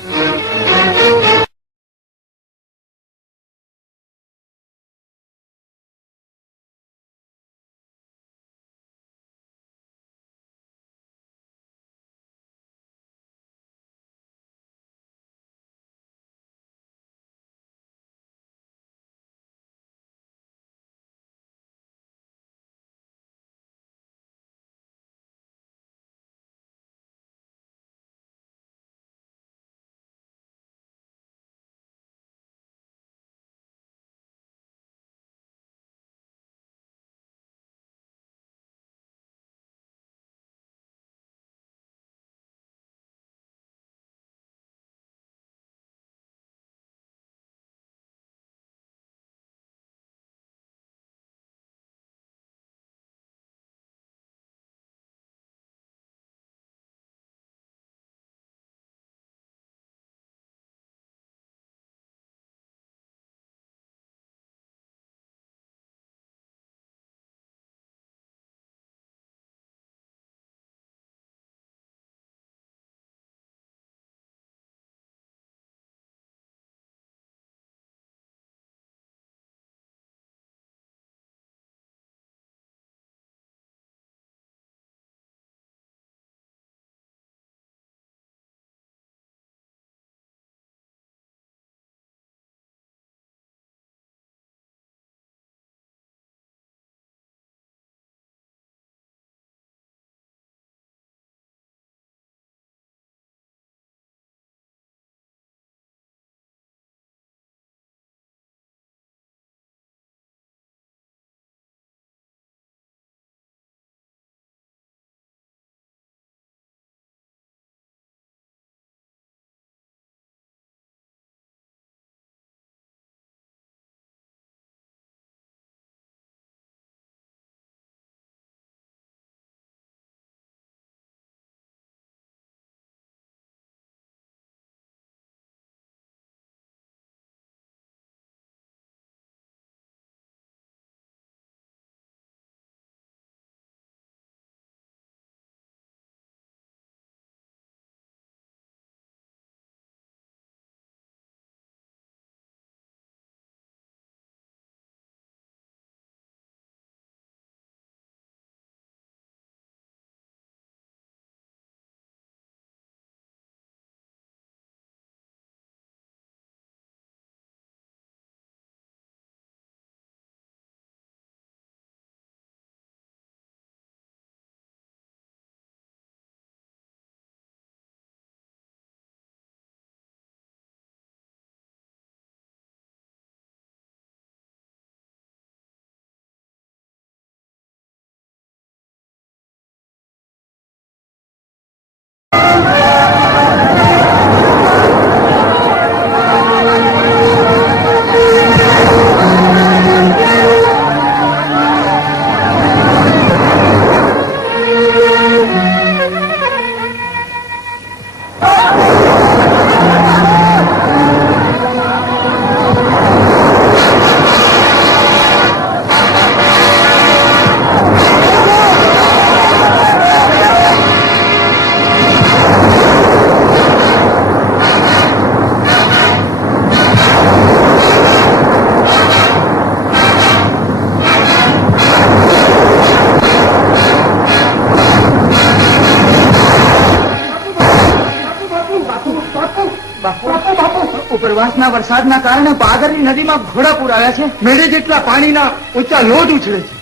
ઉપરવાસના વરસાદના કારણે પાગરની નદીમાં ઘોડાપૂર આવ્યા છે. મેળે જેટલા પાણીના ઊંચા લોટ ઉછળે છે.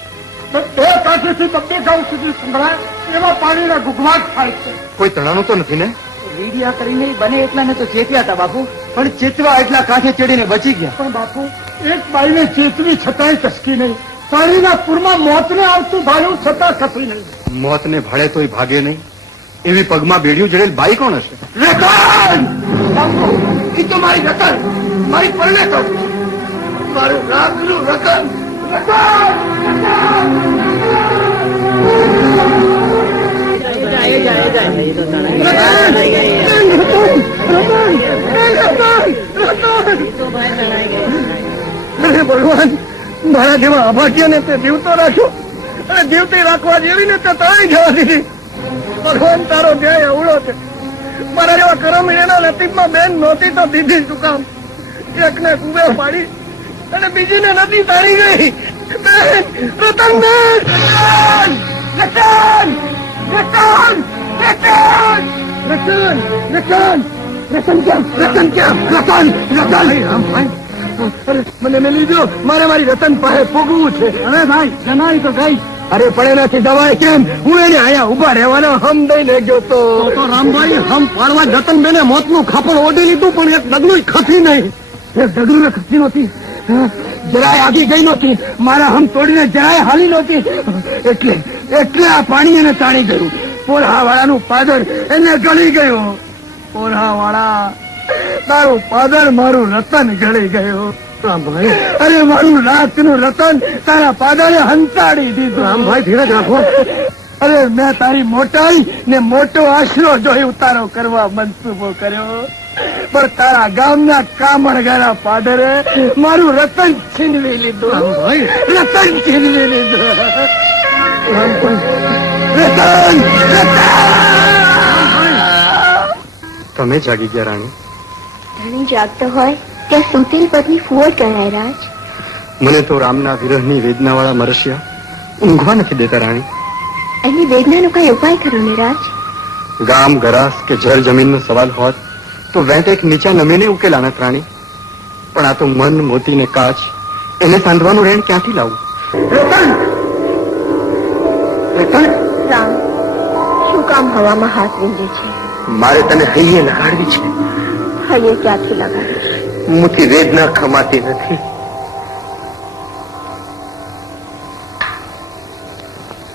બે કાંઠેથી બબ્બે ગાંવ સુધી સંભળાય એવા પાણીના ગુગવાટ થાય છે. કોઈ તણાનું તો નથી ને? રીડિયા કરીને બને એટલાને તો ચેત્યા હતા બાપુ, પણ ચેતવા એટલા કાંઠે ચડીને બચી ગયા. પણ બાપુ, એક બાઈને ચેતવી છતાંય કસકી નહીં. પાણીના પૂરમાં મોતને આવતું ભાડું છતાં ખસી નહીં. મોતને ભાડે તોય ભાગે નહીં એવી પગમાં બેડિયું જડેલ બાઈ કોણ હશે? રતન! બાપુ, એ તો મારી રતન, મારી પરણે તો મારું રાતનું રતન. અરે ભગવાન, મારા જેવા અભાગ્યને તે જીવતો રાખ્યો અને જીવતી રાખવા જેવી ને તે તળી જવા દીધી. ભગવાન, તારો ધ્યેય અવળો છે. મારા જેવા કરમ એના નસીબમાં બેન નહોતી તો દીધી શું કામ? એકને કુબે પાડી અને બીજીને નદી તારી ગઈ. બેન, રતન બેન! રતન! રતન! રતન! રતન! રતન! રતન કેમ? રતન કેમ? રતન! રતન! રામભાઈ, અરે મને મેલી દો, મારે મારી રતન પાસે પૂગવું છે. અરે ભાઈ, જનારી તો ગઈ. અરે પણ એનાથી દવાય કેમ? હું એને અહીંયા ઉભા રહેવાનો હમ દઈને ગયો તો રામભાઈ, હમ પાડવા રતન બેને મોતનું ખાપણ ઓઢી લીધું, પણ એક ડગલું ખસી નહીં. એક ડગલું ને ખસી નહોતી, જરાય આગી ગઈ નહોતી. મારા હમ તોડીને જરાય હાલી નહોતી. એટલે આ પાણી એને તાણી ગયું. પોરહા વાળાનું પાદર એને ગળી ગયું. પોરહા વાળા, તારું પાદર મારું રતન ગળી ગયું. રામભાઈ, અરે મારું રાતનું રતન તારા પાદરે હંતાડી દીધું. રામભાઈ, ધીરજ રાખો. અરે મેં તારી મોટાઈ ને મોટો આશરો જોઈ ઉતારો કરવા મનસૂબો કર્યો, પણ તારા ગામના કામણગારા પાદરે મારું રતન છીનવી લીધું. રામભાઈ, રતન છીનવી લીધું. રતન! તમે જાગી ગયા રાણી? ધણી જાગતો હોય ત્યાં સુતીલ પત્ની ફુવડ કહેવાય રાજ. મને તો રામના વિરહની વેદનાવાળા મરશિયા ઊંઘવા નથી દેતા રાણી. એની વેદનાનો કઈ ઉપાય કરો ને રાજ. ગામ ગરાસ કે જળ જમીનનો સવાલ હોત તો વેંત એક નીચા નમેને ઉકેલા નથી રાણી. પણ આ તો મન મોતી ને કાચ, એને સાંધવાનું રેણ ક્યાંથી લાવું? રામ, શું કામ હવામાં હાથ વીંધે છે? મારે તને હૈયે લગાડવી છે. હૈયે ક્યાંથી લગાડીશ? મુથી વેદના ખમાતી નથી.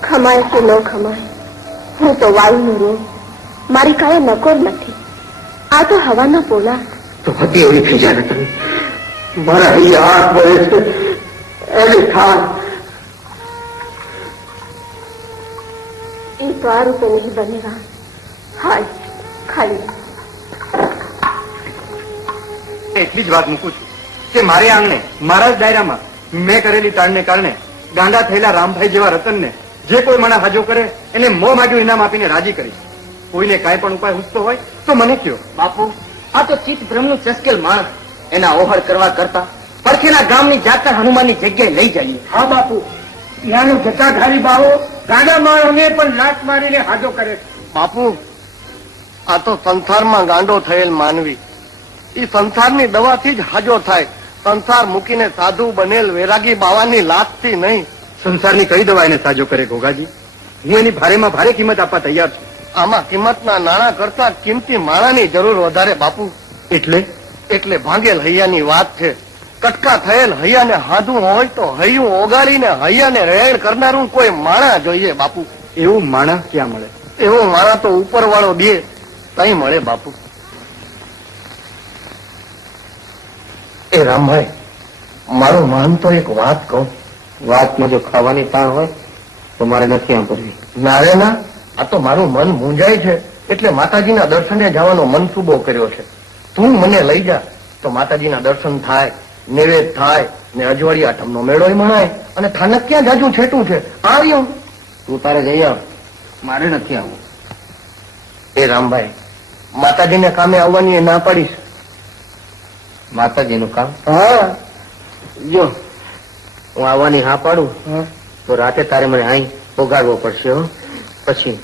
ખમાય કે ન ખમાય, હું તો વાયુનું રૂમ, મારી કાંઈ નકોર નથી. આ તો હવાના પોલા. તો હતી એવી થઈ જાય તમે. મારા હૈયા હાથ વળે છે એની ઠાર. એ તો આ રૂપે નહીં બને રામ. હાય, ખાલી એટલી જ વાત મૂકું છું કે મારે આંગણે મારા જ દાયરામાં મેં કરેલી તાણને કારણે ગાંડા થયેલા રામભાઈ જેવા રતનને જે કોઈ મને હાજો કરે એને મોં માગ્યું ઇનામ આપીને રાજી કરીશ. કોઈને કાંઈ પણ ઉપાય સૂચતો હોય તો મને કયો. બાપુ, આ તો ચિત્ત બ્રહ્મનું ચસકેલ માણસ. એના ઓહળ કરવા કરતા પડખેના ગામની જાતર હનુમાનની જગ્યાએ લઈ જઈએ. હા બાપુ, ત્યાંનું જટાધારી બાવો ગાડા માણસને પણ લાત મારીને હાજો કરે. બાપુ, આ તો સંસારમાં ગાંડો થયેલ માનવી એ સંસારની દવાથી જ હાજો થાય. સંસાર મૂકીને સાધુ બનેલ વૈરાગી બાવાની લાતથી નહીં. સંસારની કઈ દવા એને સાજો કરે ગોગાજી? હું એની ભારેમાં ભારે કિંમત આપવા તૈયાર છું. આમાં કિંમતના નાણાં કરતા કિંમતી માણાની જરૂર વધારે બાપુ. એટલે ભાંગેલ હૈયાની વાત છે. કટકા થયેલ હૈયાને હાધું હોય તો હૈયું ઓગાળીને હૈયાને રેડ કરનારું કોઈ માણા જોઈએ બાપુ. એવું માણસ ક્યાં મળે? એવો માણા તો ઉપરવાળો દે તઈ મળે બાપુ. એ રામભાઈ, મારું માન તો એક વાત કહું. વાતમાં જો ખાવાની તાણ હોય તો મારે નથી સાંભળવી. ના રે ના, આ તો મારું મન મૂંઝાય છે એટલે માતાજીના દર્શને જવાનો મનસૂબો કર્યો છે. તું મને લઈ જા તો માતાજીના દર્શન થાય, નિવેદ થાય ને અજવાળી આઠમનો મેળોય મનાય અને થાનક ક્યાં જાજુ છેટું છે. આવ્યું તું તારે જઈ આવ, મારે નથી આવવું. એ રામભાઈ, માતાજીને કામે આવવાની એ ના પાડીશ. માતાજીનું કામ? હા, જો હું આવવાની હા પાડું તો રાતે તારે મને અહીં પોગાડવો પડશે હો. પછી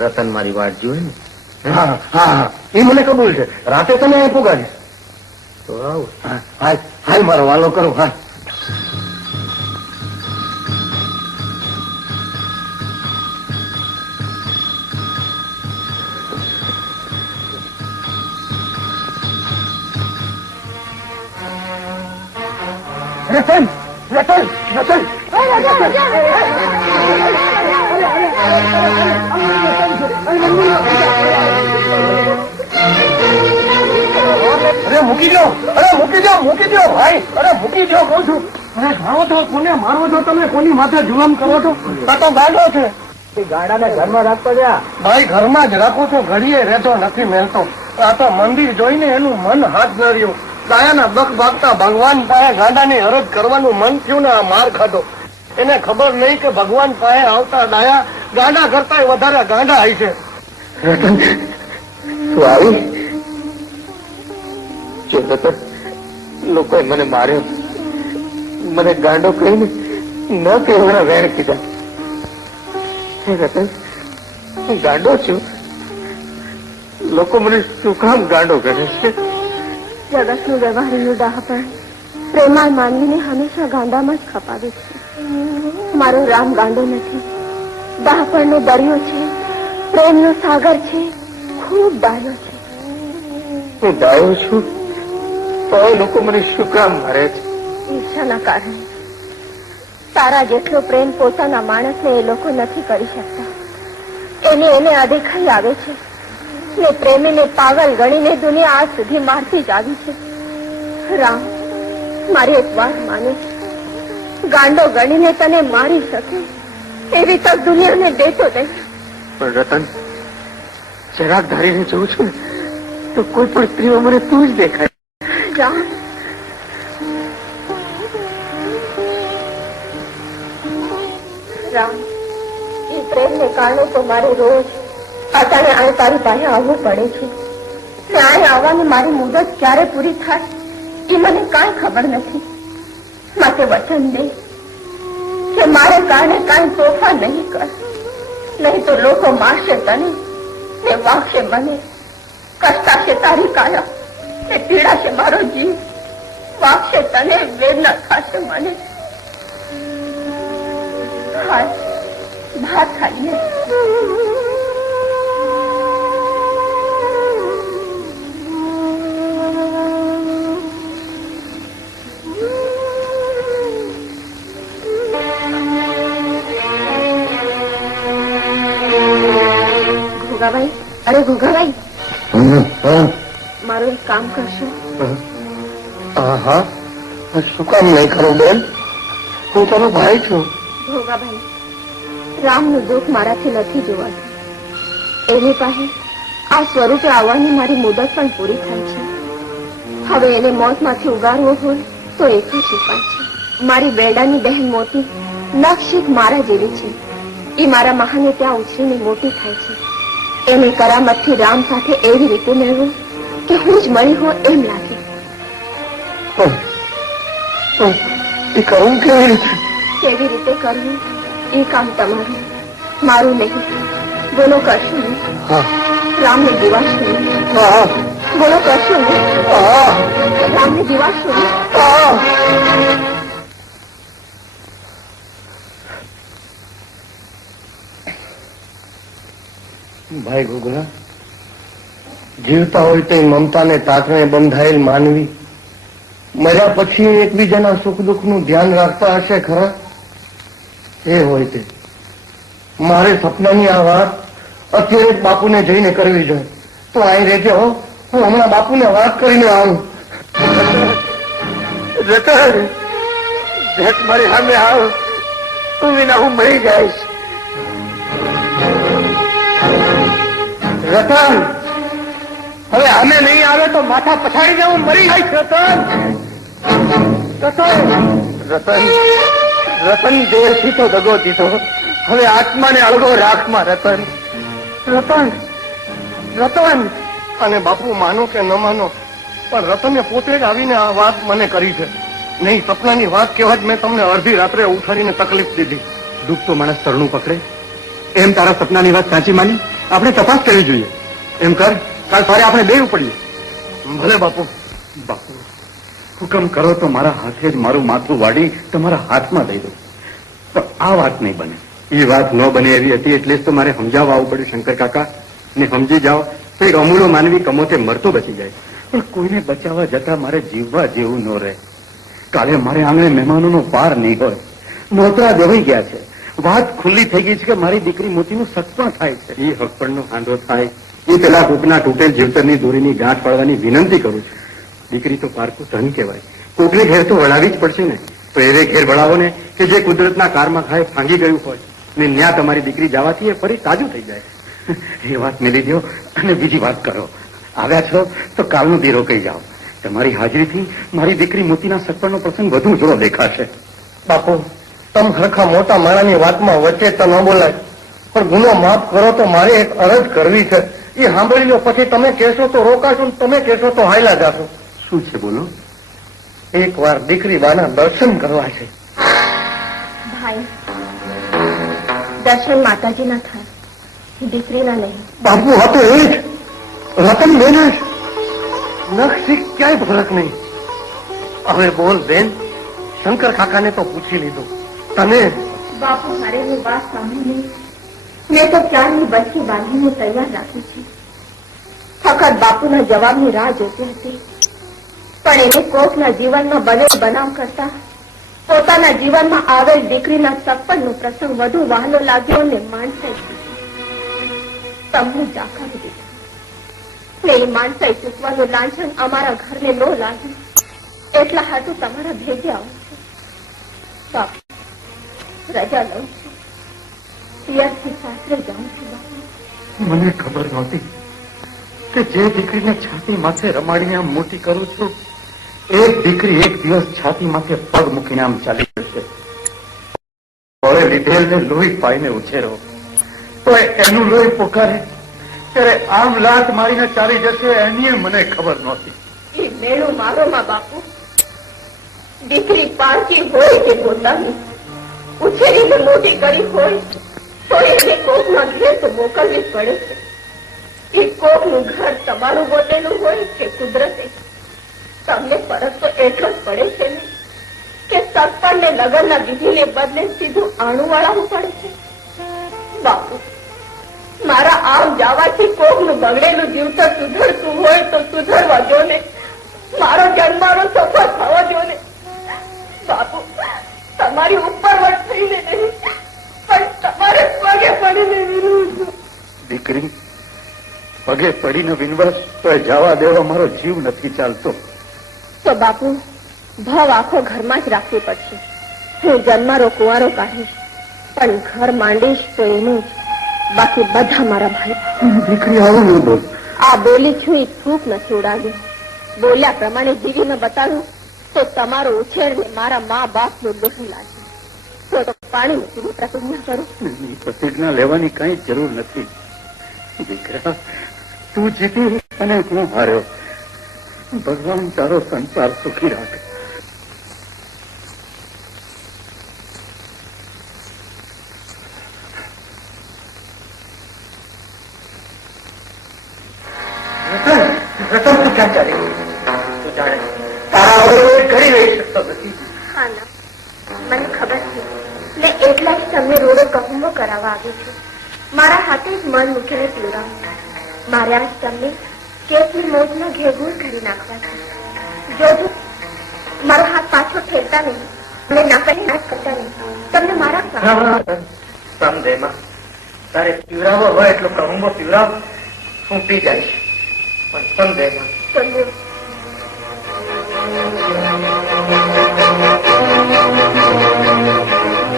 રતન મારી વાટ જોવે ને. હા હા, એ મને કબૂલ છે. રાતે તને અહીં પુગાડીશ. તો આવું. હાલ હાલ મારો વાલો કરો હાલ. રતન રતન રતન અરે મૂકી દો ભાઈ, અરે મૂકી દો કહું છું. અરે ખાઓ તો કોને મારો છો તમે, કોની માથે જુલમ કરો છો? આ તો ગાંડો છે. ગાડાને ઘરમાં રાખતો જા ભાઈ, ઘરમાં જ રાખો છો, ઘડીએ રહેતો નથી મેલતો. આ તો મંદિર જોઈને એનું મન હાથ ન રહ્યું. દાયાના બક ભાગતા ભગવાન પાસે ગાંડાની હરજ કરવાનું મન થયું ને આ માર ખાધો. એને ખબર નહીં કે ભગવાન પાસે આવતા દાયા ગાંડા કરતા વધારે ગાંડા હોય છે. રતન તું આવી? જો રતન, લોકોએ મને માર્યો, મને ગાંડો કહીને ન કહેવાના વેણ કીધા. હે રતન, હું ગાંડો છું. લોકો મને શું કામ ગાંડો કહે છે? જગતનું વ્યવહારનું ડહાપણ પ્રેમાળ માનવીને હંમેશા ગાંડામાં જ ખપાવે છે. મારો રામ ગાંડો નથી, ડહાપણનો દરિયો છે, પ્રેમનો સાગર છે, ખૂબ ડાયો છે. હું ડાયો છું તો લોકો મને શું કામ મારે છે? ઈર્ષાના કારણે. તારા જેટલો પ્રેમ પોતાના માણસને એ લોકો નથી કરી શકતા. એને અદેખાઈ આવે છે ને પ્રેમીને પાગલ ગણીને દુનિયા આજ સુધી મારતી જ આવી છે. રામ, મારી એક વાત માને, ગાંડો ગણીને તને મારી શકે એવી તક દુનિયાને દેતો નહીં. પણ રતન, જરાક ધારીને જોઉં છું ને તો કોઈ પણ સ્ત્રીઓ મને તું જ દેખાય. રામ, રામ, એ પ્રેમને કારણે તો મારે રોજ અટાણે આ તારી પાસે આવવું પડે છે. ને આ આવવાની મારી મુદત ક્યારે પૂરી થાય એ મને કાંઈ ખબર નથી. માટે વચન દે કે મારે કારણે કાંઈ તોફા નહીં કર, નહીં તો લોકો મારશે તને ને વાગશે મને, કષ્ટાશે તારી કાયા ને પીડાશે મારો જીવ, વાગશે તને, વેદના થશે મને. હાય, ભાત ખાઈએ. ઘોઘાભાઈ, અરે ઘોઘાભાઈ, મારું એક કામ કરશો? હા, શું કામ નહીં કરું બેન? હું તારો ભાઈ છું. ભોગાભાઈ, રામનું દુઃખ મારાથી નથી જોવાતું. એની પાસે આ સ્વરૂપે આવવાની મારી મુદત પણ પૂરી થાય છે. હવે એને મોતમાંથી ઉગારવો હોય તો એક જ ઉપાય છે. મારી બેડાની બહેન મોતી નક્ષિક મારા જેવી છે. એ મારા મહાને ત્યાં ઉછરીને મોટી થાય છે. એને કરામતથી રામ સાથે એવી રીતે મેળવું કે હું જ મળી હોય એમ લાગે. એ કરવું કેવી રીતે? કેવી રીતે કરવું એ કામ તમારું, મારું નહીં. બોલો કરશો ને? રામને દિવાશો ને? બોલો કરશો ને? રામને દિવાશો ને? ભાઈ ગુગલા, જીવતા હોય તો મમતાને તાતણે બંધાયેલ માનવી મર્યા પછી એકબીજાના સુખ દુઃખનું ધ્યાન રાખતા હશે ખરા? એ હોય તે. મારે સપનાની આ વાત અત્યારે જ બાપુને જઈને કરવી જોઈએ. તો અહીં રહેજે હો, હું હમણાં બાપુને વાત કરીને આવું. રતન, ભેટ મારી સામે આવ, તું વિના હું મરી જઈશ. રતન, હવે આમે નહીં આવે તો માથા પછાડીને હું મરી જઈશ. રતન, રતન, રતન દેહથી તો દગો દીધો, હવે આત્માને અળગો રાખમાં. રતન, રતન, રતન. અને બાપુ માનો કે ન માનો, પણ રતને પોતે જ આવીને આ વાત મને કરી છે. નહીં, સપનાની વાત કહેવા જ મેં તમને અડધી રાત્રે ઉઠાડીને તકલીફ દીધી. દુઃખ તો માણસ તરણું પકડે. એમ તારા સપનાની વાત સાચી માની આપણે તપાસ કરવી જોઈએ. એમ કર, કાલ સવારે આપણે બે ઉપડીએ. ભલે બાપુ. બાપુ, હુકમ કરો તો મારા હાથે જ મારું માથું વાળી તમારા હાથમાં દઈ દઉં. પણ આ વાત નહીં બને. એ વાત ન બને એવી હતી એટલે જ તો મારે સમજાવવા આવવું પડ્યું શંકર કાકા. ને સમજી જાઓ તો એક અમૂલો માનવી કમોતે મરતો બચી જાય. પણ કોઈને બચાવવા જતા મારે જીવવા જેવું ન રહે. કાલે મારે આંગણે મહેમાનોનો પાર નહીં હોય. નોતરા દેવાઈ ગયા છે. વાત ખુલ્લી થઈ ગઈ છે કે મારી દીકરી મોતીનું સગપણ થાય છે. એ હકપણનો હાંધો થાય એ પેલા કોકના તૂટેલ જીવતરની દોરીની ગાંઠ પાડવાની વિનંતી કરું છું. દીકરી તો પારકું ધન કહેવાય. કોકને ઘેર તો વળાવી જ પડશે ને. તો એવે ઘેર વળાવો ને કે જે કુદરતના કારમાં ખાય ભાંગી ગયું હોય ને ન્યા તમારી દીકરી જવાથી એ ફરી તાજું થઈ જાય. એ વાત મેલી દો અને બીજી વાત કરો. આવ્યા છો તો કાલનો દી રોકાઈ જાઓ. તમારી હાજરીથી મારી દીકરી મોતીના સગપણનો પ્રસંગ વધુ જોડો દેખાશે. બાપુ તમ હરખા મોટા માણાની વાતમાં વચ્ચે તો ન બોલાય, પણ ગુનો માફ કરો તો મારે એક અરજ કરવી છે. એ સાંભળી લો, પછી તમે કહેશો તો રોકાશો ને તમે કહેશો તો હાયલા જાશો. શું છે બોલો? એક વાર દીકરી બાના દર્શન કરવા છે. ભાઈ, દર્શન માતાજીના થાય, દીકરીના નહીં. બાપુ આ તો એ જ રતન બેન જ નખથી ક્યાંય ફરક નહીં. હવે બોલ બેન, શંકર કાકાને તો પૂછી લીધું, તને બાપુ મારેની વાત સાંભળીને મેં તો ક્યારની બચી બાંધીને તૈયાર રાખી છે. ફક્ત બાપુના જવાબની રાહ જોતી હતી. પણ એને કોકના જીવનમાં બનેલ બનાવ કરતા પોતાના જીવનમાં આવેલ દીકરીના સપનનો પ્રસંગ વધુ વહાલો લાગ્યો અને માણસાઈ તમને જાકાવી દીધું. ને એ માણસાઈ ચૂકવાનું લાંછન અમારા ઘરને ન લાગ્યું એટલા હાટુ તમારા ભેગે આવું છું. બાપુ, રજા લઉં છું. પિયરથી સાસરે જાઉં છું. બાપુ, મને ખબર નહોતી કે જે દીકરીને છાતી માથે રમાડીને આમ મોટી કરું છું એક દીકરી એક દિવસ છાતી માથે પગ મૂકીને આમ ચાલી જશે. હવે લીધેલને લોહી પાઈને ઉછેરો તો એનું લોહી પોકારે ત્યારે આમ લાત મારીને ચાલી જશે એની મને ખબર નહોતી. એ મેળું મારો માં બાપુ. દીકરી પારકી હોય કે પોતાની ઉછેરીને મોટી કરી હોય તો એને કોકના ઘેર તો મોકલવી જ પડે છે. એ કોકનું ઘર તમારું બોલેલું હોય કે કુદરતે, તમને ફરક તો એટલો જ પડે છે ને કે સગપણને લગ્નના વિધિને બદલે સીધું આણું વાળાવું પડે છે. બાપુ, મારા આમ જવાથી કોકનું બગડેલું જીવતર સુધરતું હોય તો સુધરવા જો ને. મારો જન્મારો સફળ થવા જો ને. બાપુ, તમારી ઉપર વટ થઈને નહીં પણ તમારે પગે પડીને વિનવું છું. દીકરી, પગે પડીને વિનવસ તો જવા દેવા મારો જીવ નથી ચાલતો. તો બાપુ, ભાવ આખો ઘરમાં જ રાખવી પડશે. હું જન્મારો કુંવારો કાઢીશ પણ ઘર માંડીશ તો એનું જ. બાકી બધા મારા ભાઈ. દીકરી આવું ન બોલ. આ બોલી છું એ થૂક નથી ઉડાવ્યું. બોલ્યા પ્રમાણે જીવીને બતાવ્યું તો તમારો ઉછેર ને મારા મા બાપ નું લોહી લાગે. તો પાણી મૂકીને પ્રતિજ્ઞા કરું. પ્રતિજ્ઞા લેવાની કઈ જરૂર નથી. દીકરા, તું જીતી અને હું હાર્યો. ભગવાન તારો સંસાર સુખી રાખે. રતન તું ક્યાં ચાલી ગઈ? તું જાણે તારા વગર કરી રહી શકતો નથી. હા ના, મને ખબર છે ને એટલા જ તમને રોડો કહુંબો કરાવવા આવી છું. મારા હાથે જ મન મૂકીને પીવડાવું. મારે આજ તમને કેસની મોજના ઘેગુર કરી નાખવા છે. જોજો, મારો હાથ પાછો ઠેરતા નહીં અને ના કરી નાશ કરતા નહીં. તમને મારા સમજેમાં તારે પીવડાવો હોય એટલો કહુંબો પીવડાવ, હું પી જઈશ. પણ સમજેમાં સમજો.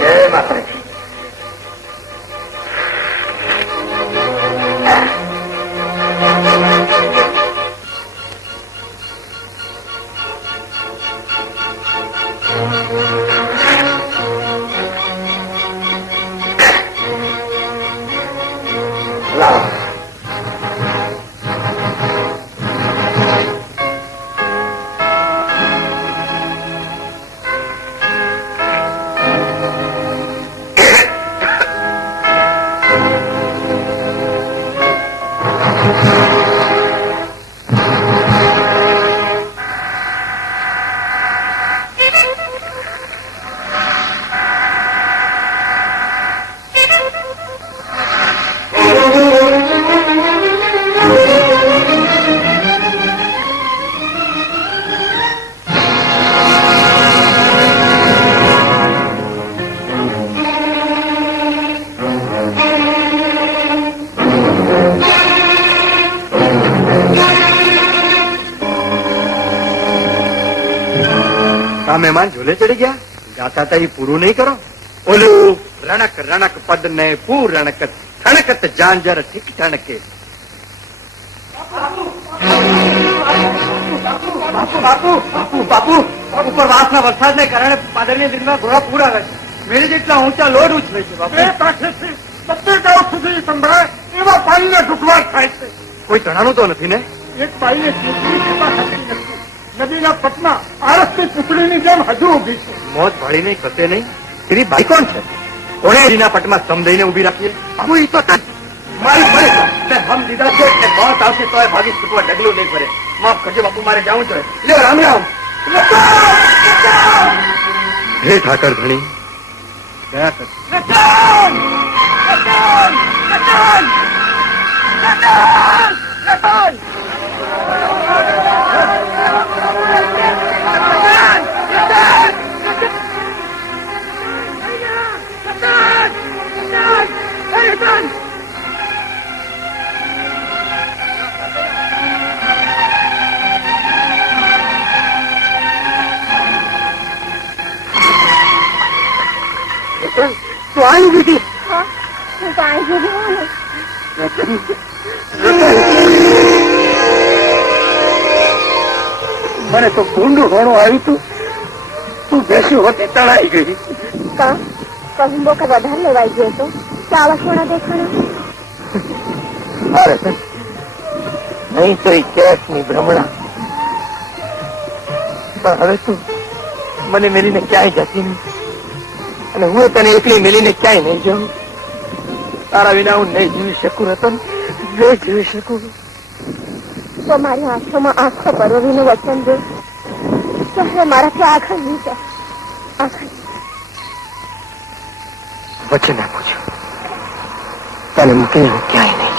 જય માતાજી. લાવો. કા મહેમાન ઝોલે ચડી ગયા? ગાતા તા ઈ પૂરું નહીં કરો. ઓલું રણક રણક પદ ને પૂરણક થણકત જાંજર ઠીક ઠણકે. બાપુ બાપુ ઉપરવાસના વરસાદને કારણે પાદરની દિનમાં ઘોડા પૂર આવે છે. મેરે જેટલા ઊંચા લોડ ઉછળે છે બાપુ. પાસેથી 70 ગાઉ સુધી સંભળાય એવા પાણીના ઢુકવાટ થાય છે. કોઈ જણાનું તો નથી ને? એક બાઈને ચૂંટણી છતાં થતી નથી. નદીના પટમાં આરસની પુતળીની જેમ હજુ ઉભી છે. મોત ભાળી નહીં કસે નહીં. તેની ભાઈ કોણ છે? કોને એના પટમાં સમજાઈને ઉભી રાખીએ? બાબુ ઈ તો તજ મારી ભરે છે. હમ દીધા છે કે મોત આવશે તોય ભાગી છૂટવા ડગલું નહીં ભરે. માફ કરજો બાપુ, મારે જાવું જોઈએ. લે રામ રામ. હે ઠાકર ધણી દયા કર. તો આવી દીધી. હું તો આવી ગઈ હોઉં ને. મને તો ભૂંડું ઘણું આવ્યું તું. તું બેસી હોતી તળાઈ ગઈ. કહુંબો કે વધારે લેવાઈ ગયો તો ચાવા સોના દેખાણા. અરે નહીં તો એ કેસ ની ભ્રમણા. પણ હવે તું મને મેલીને ક્યાંય જતી નહીં અને હું તને એકલી મેલીને ક્યાંય નહીં જાઉં. તારા વિના હું નહીં જીવી શકું રતન, નહીં જીવી શકું. તો મારી આંખોમાં આંખો પરોવીનું વચન દે તો હવે મારાથી આખર નહીં જાય. આખર વચન આપું છું તને મૂકીને હું ક્યાંય નહીં.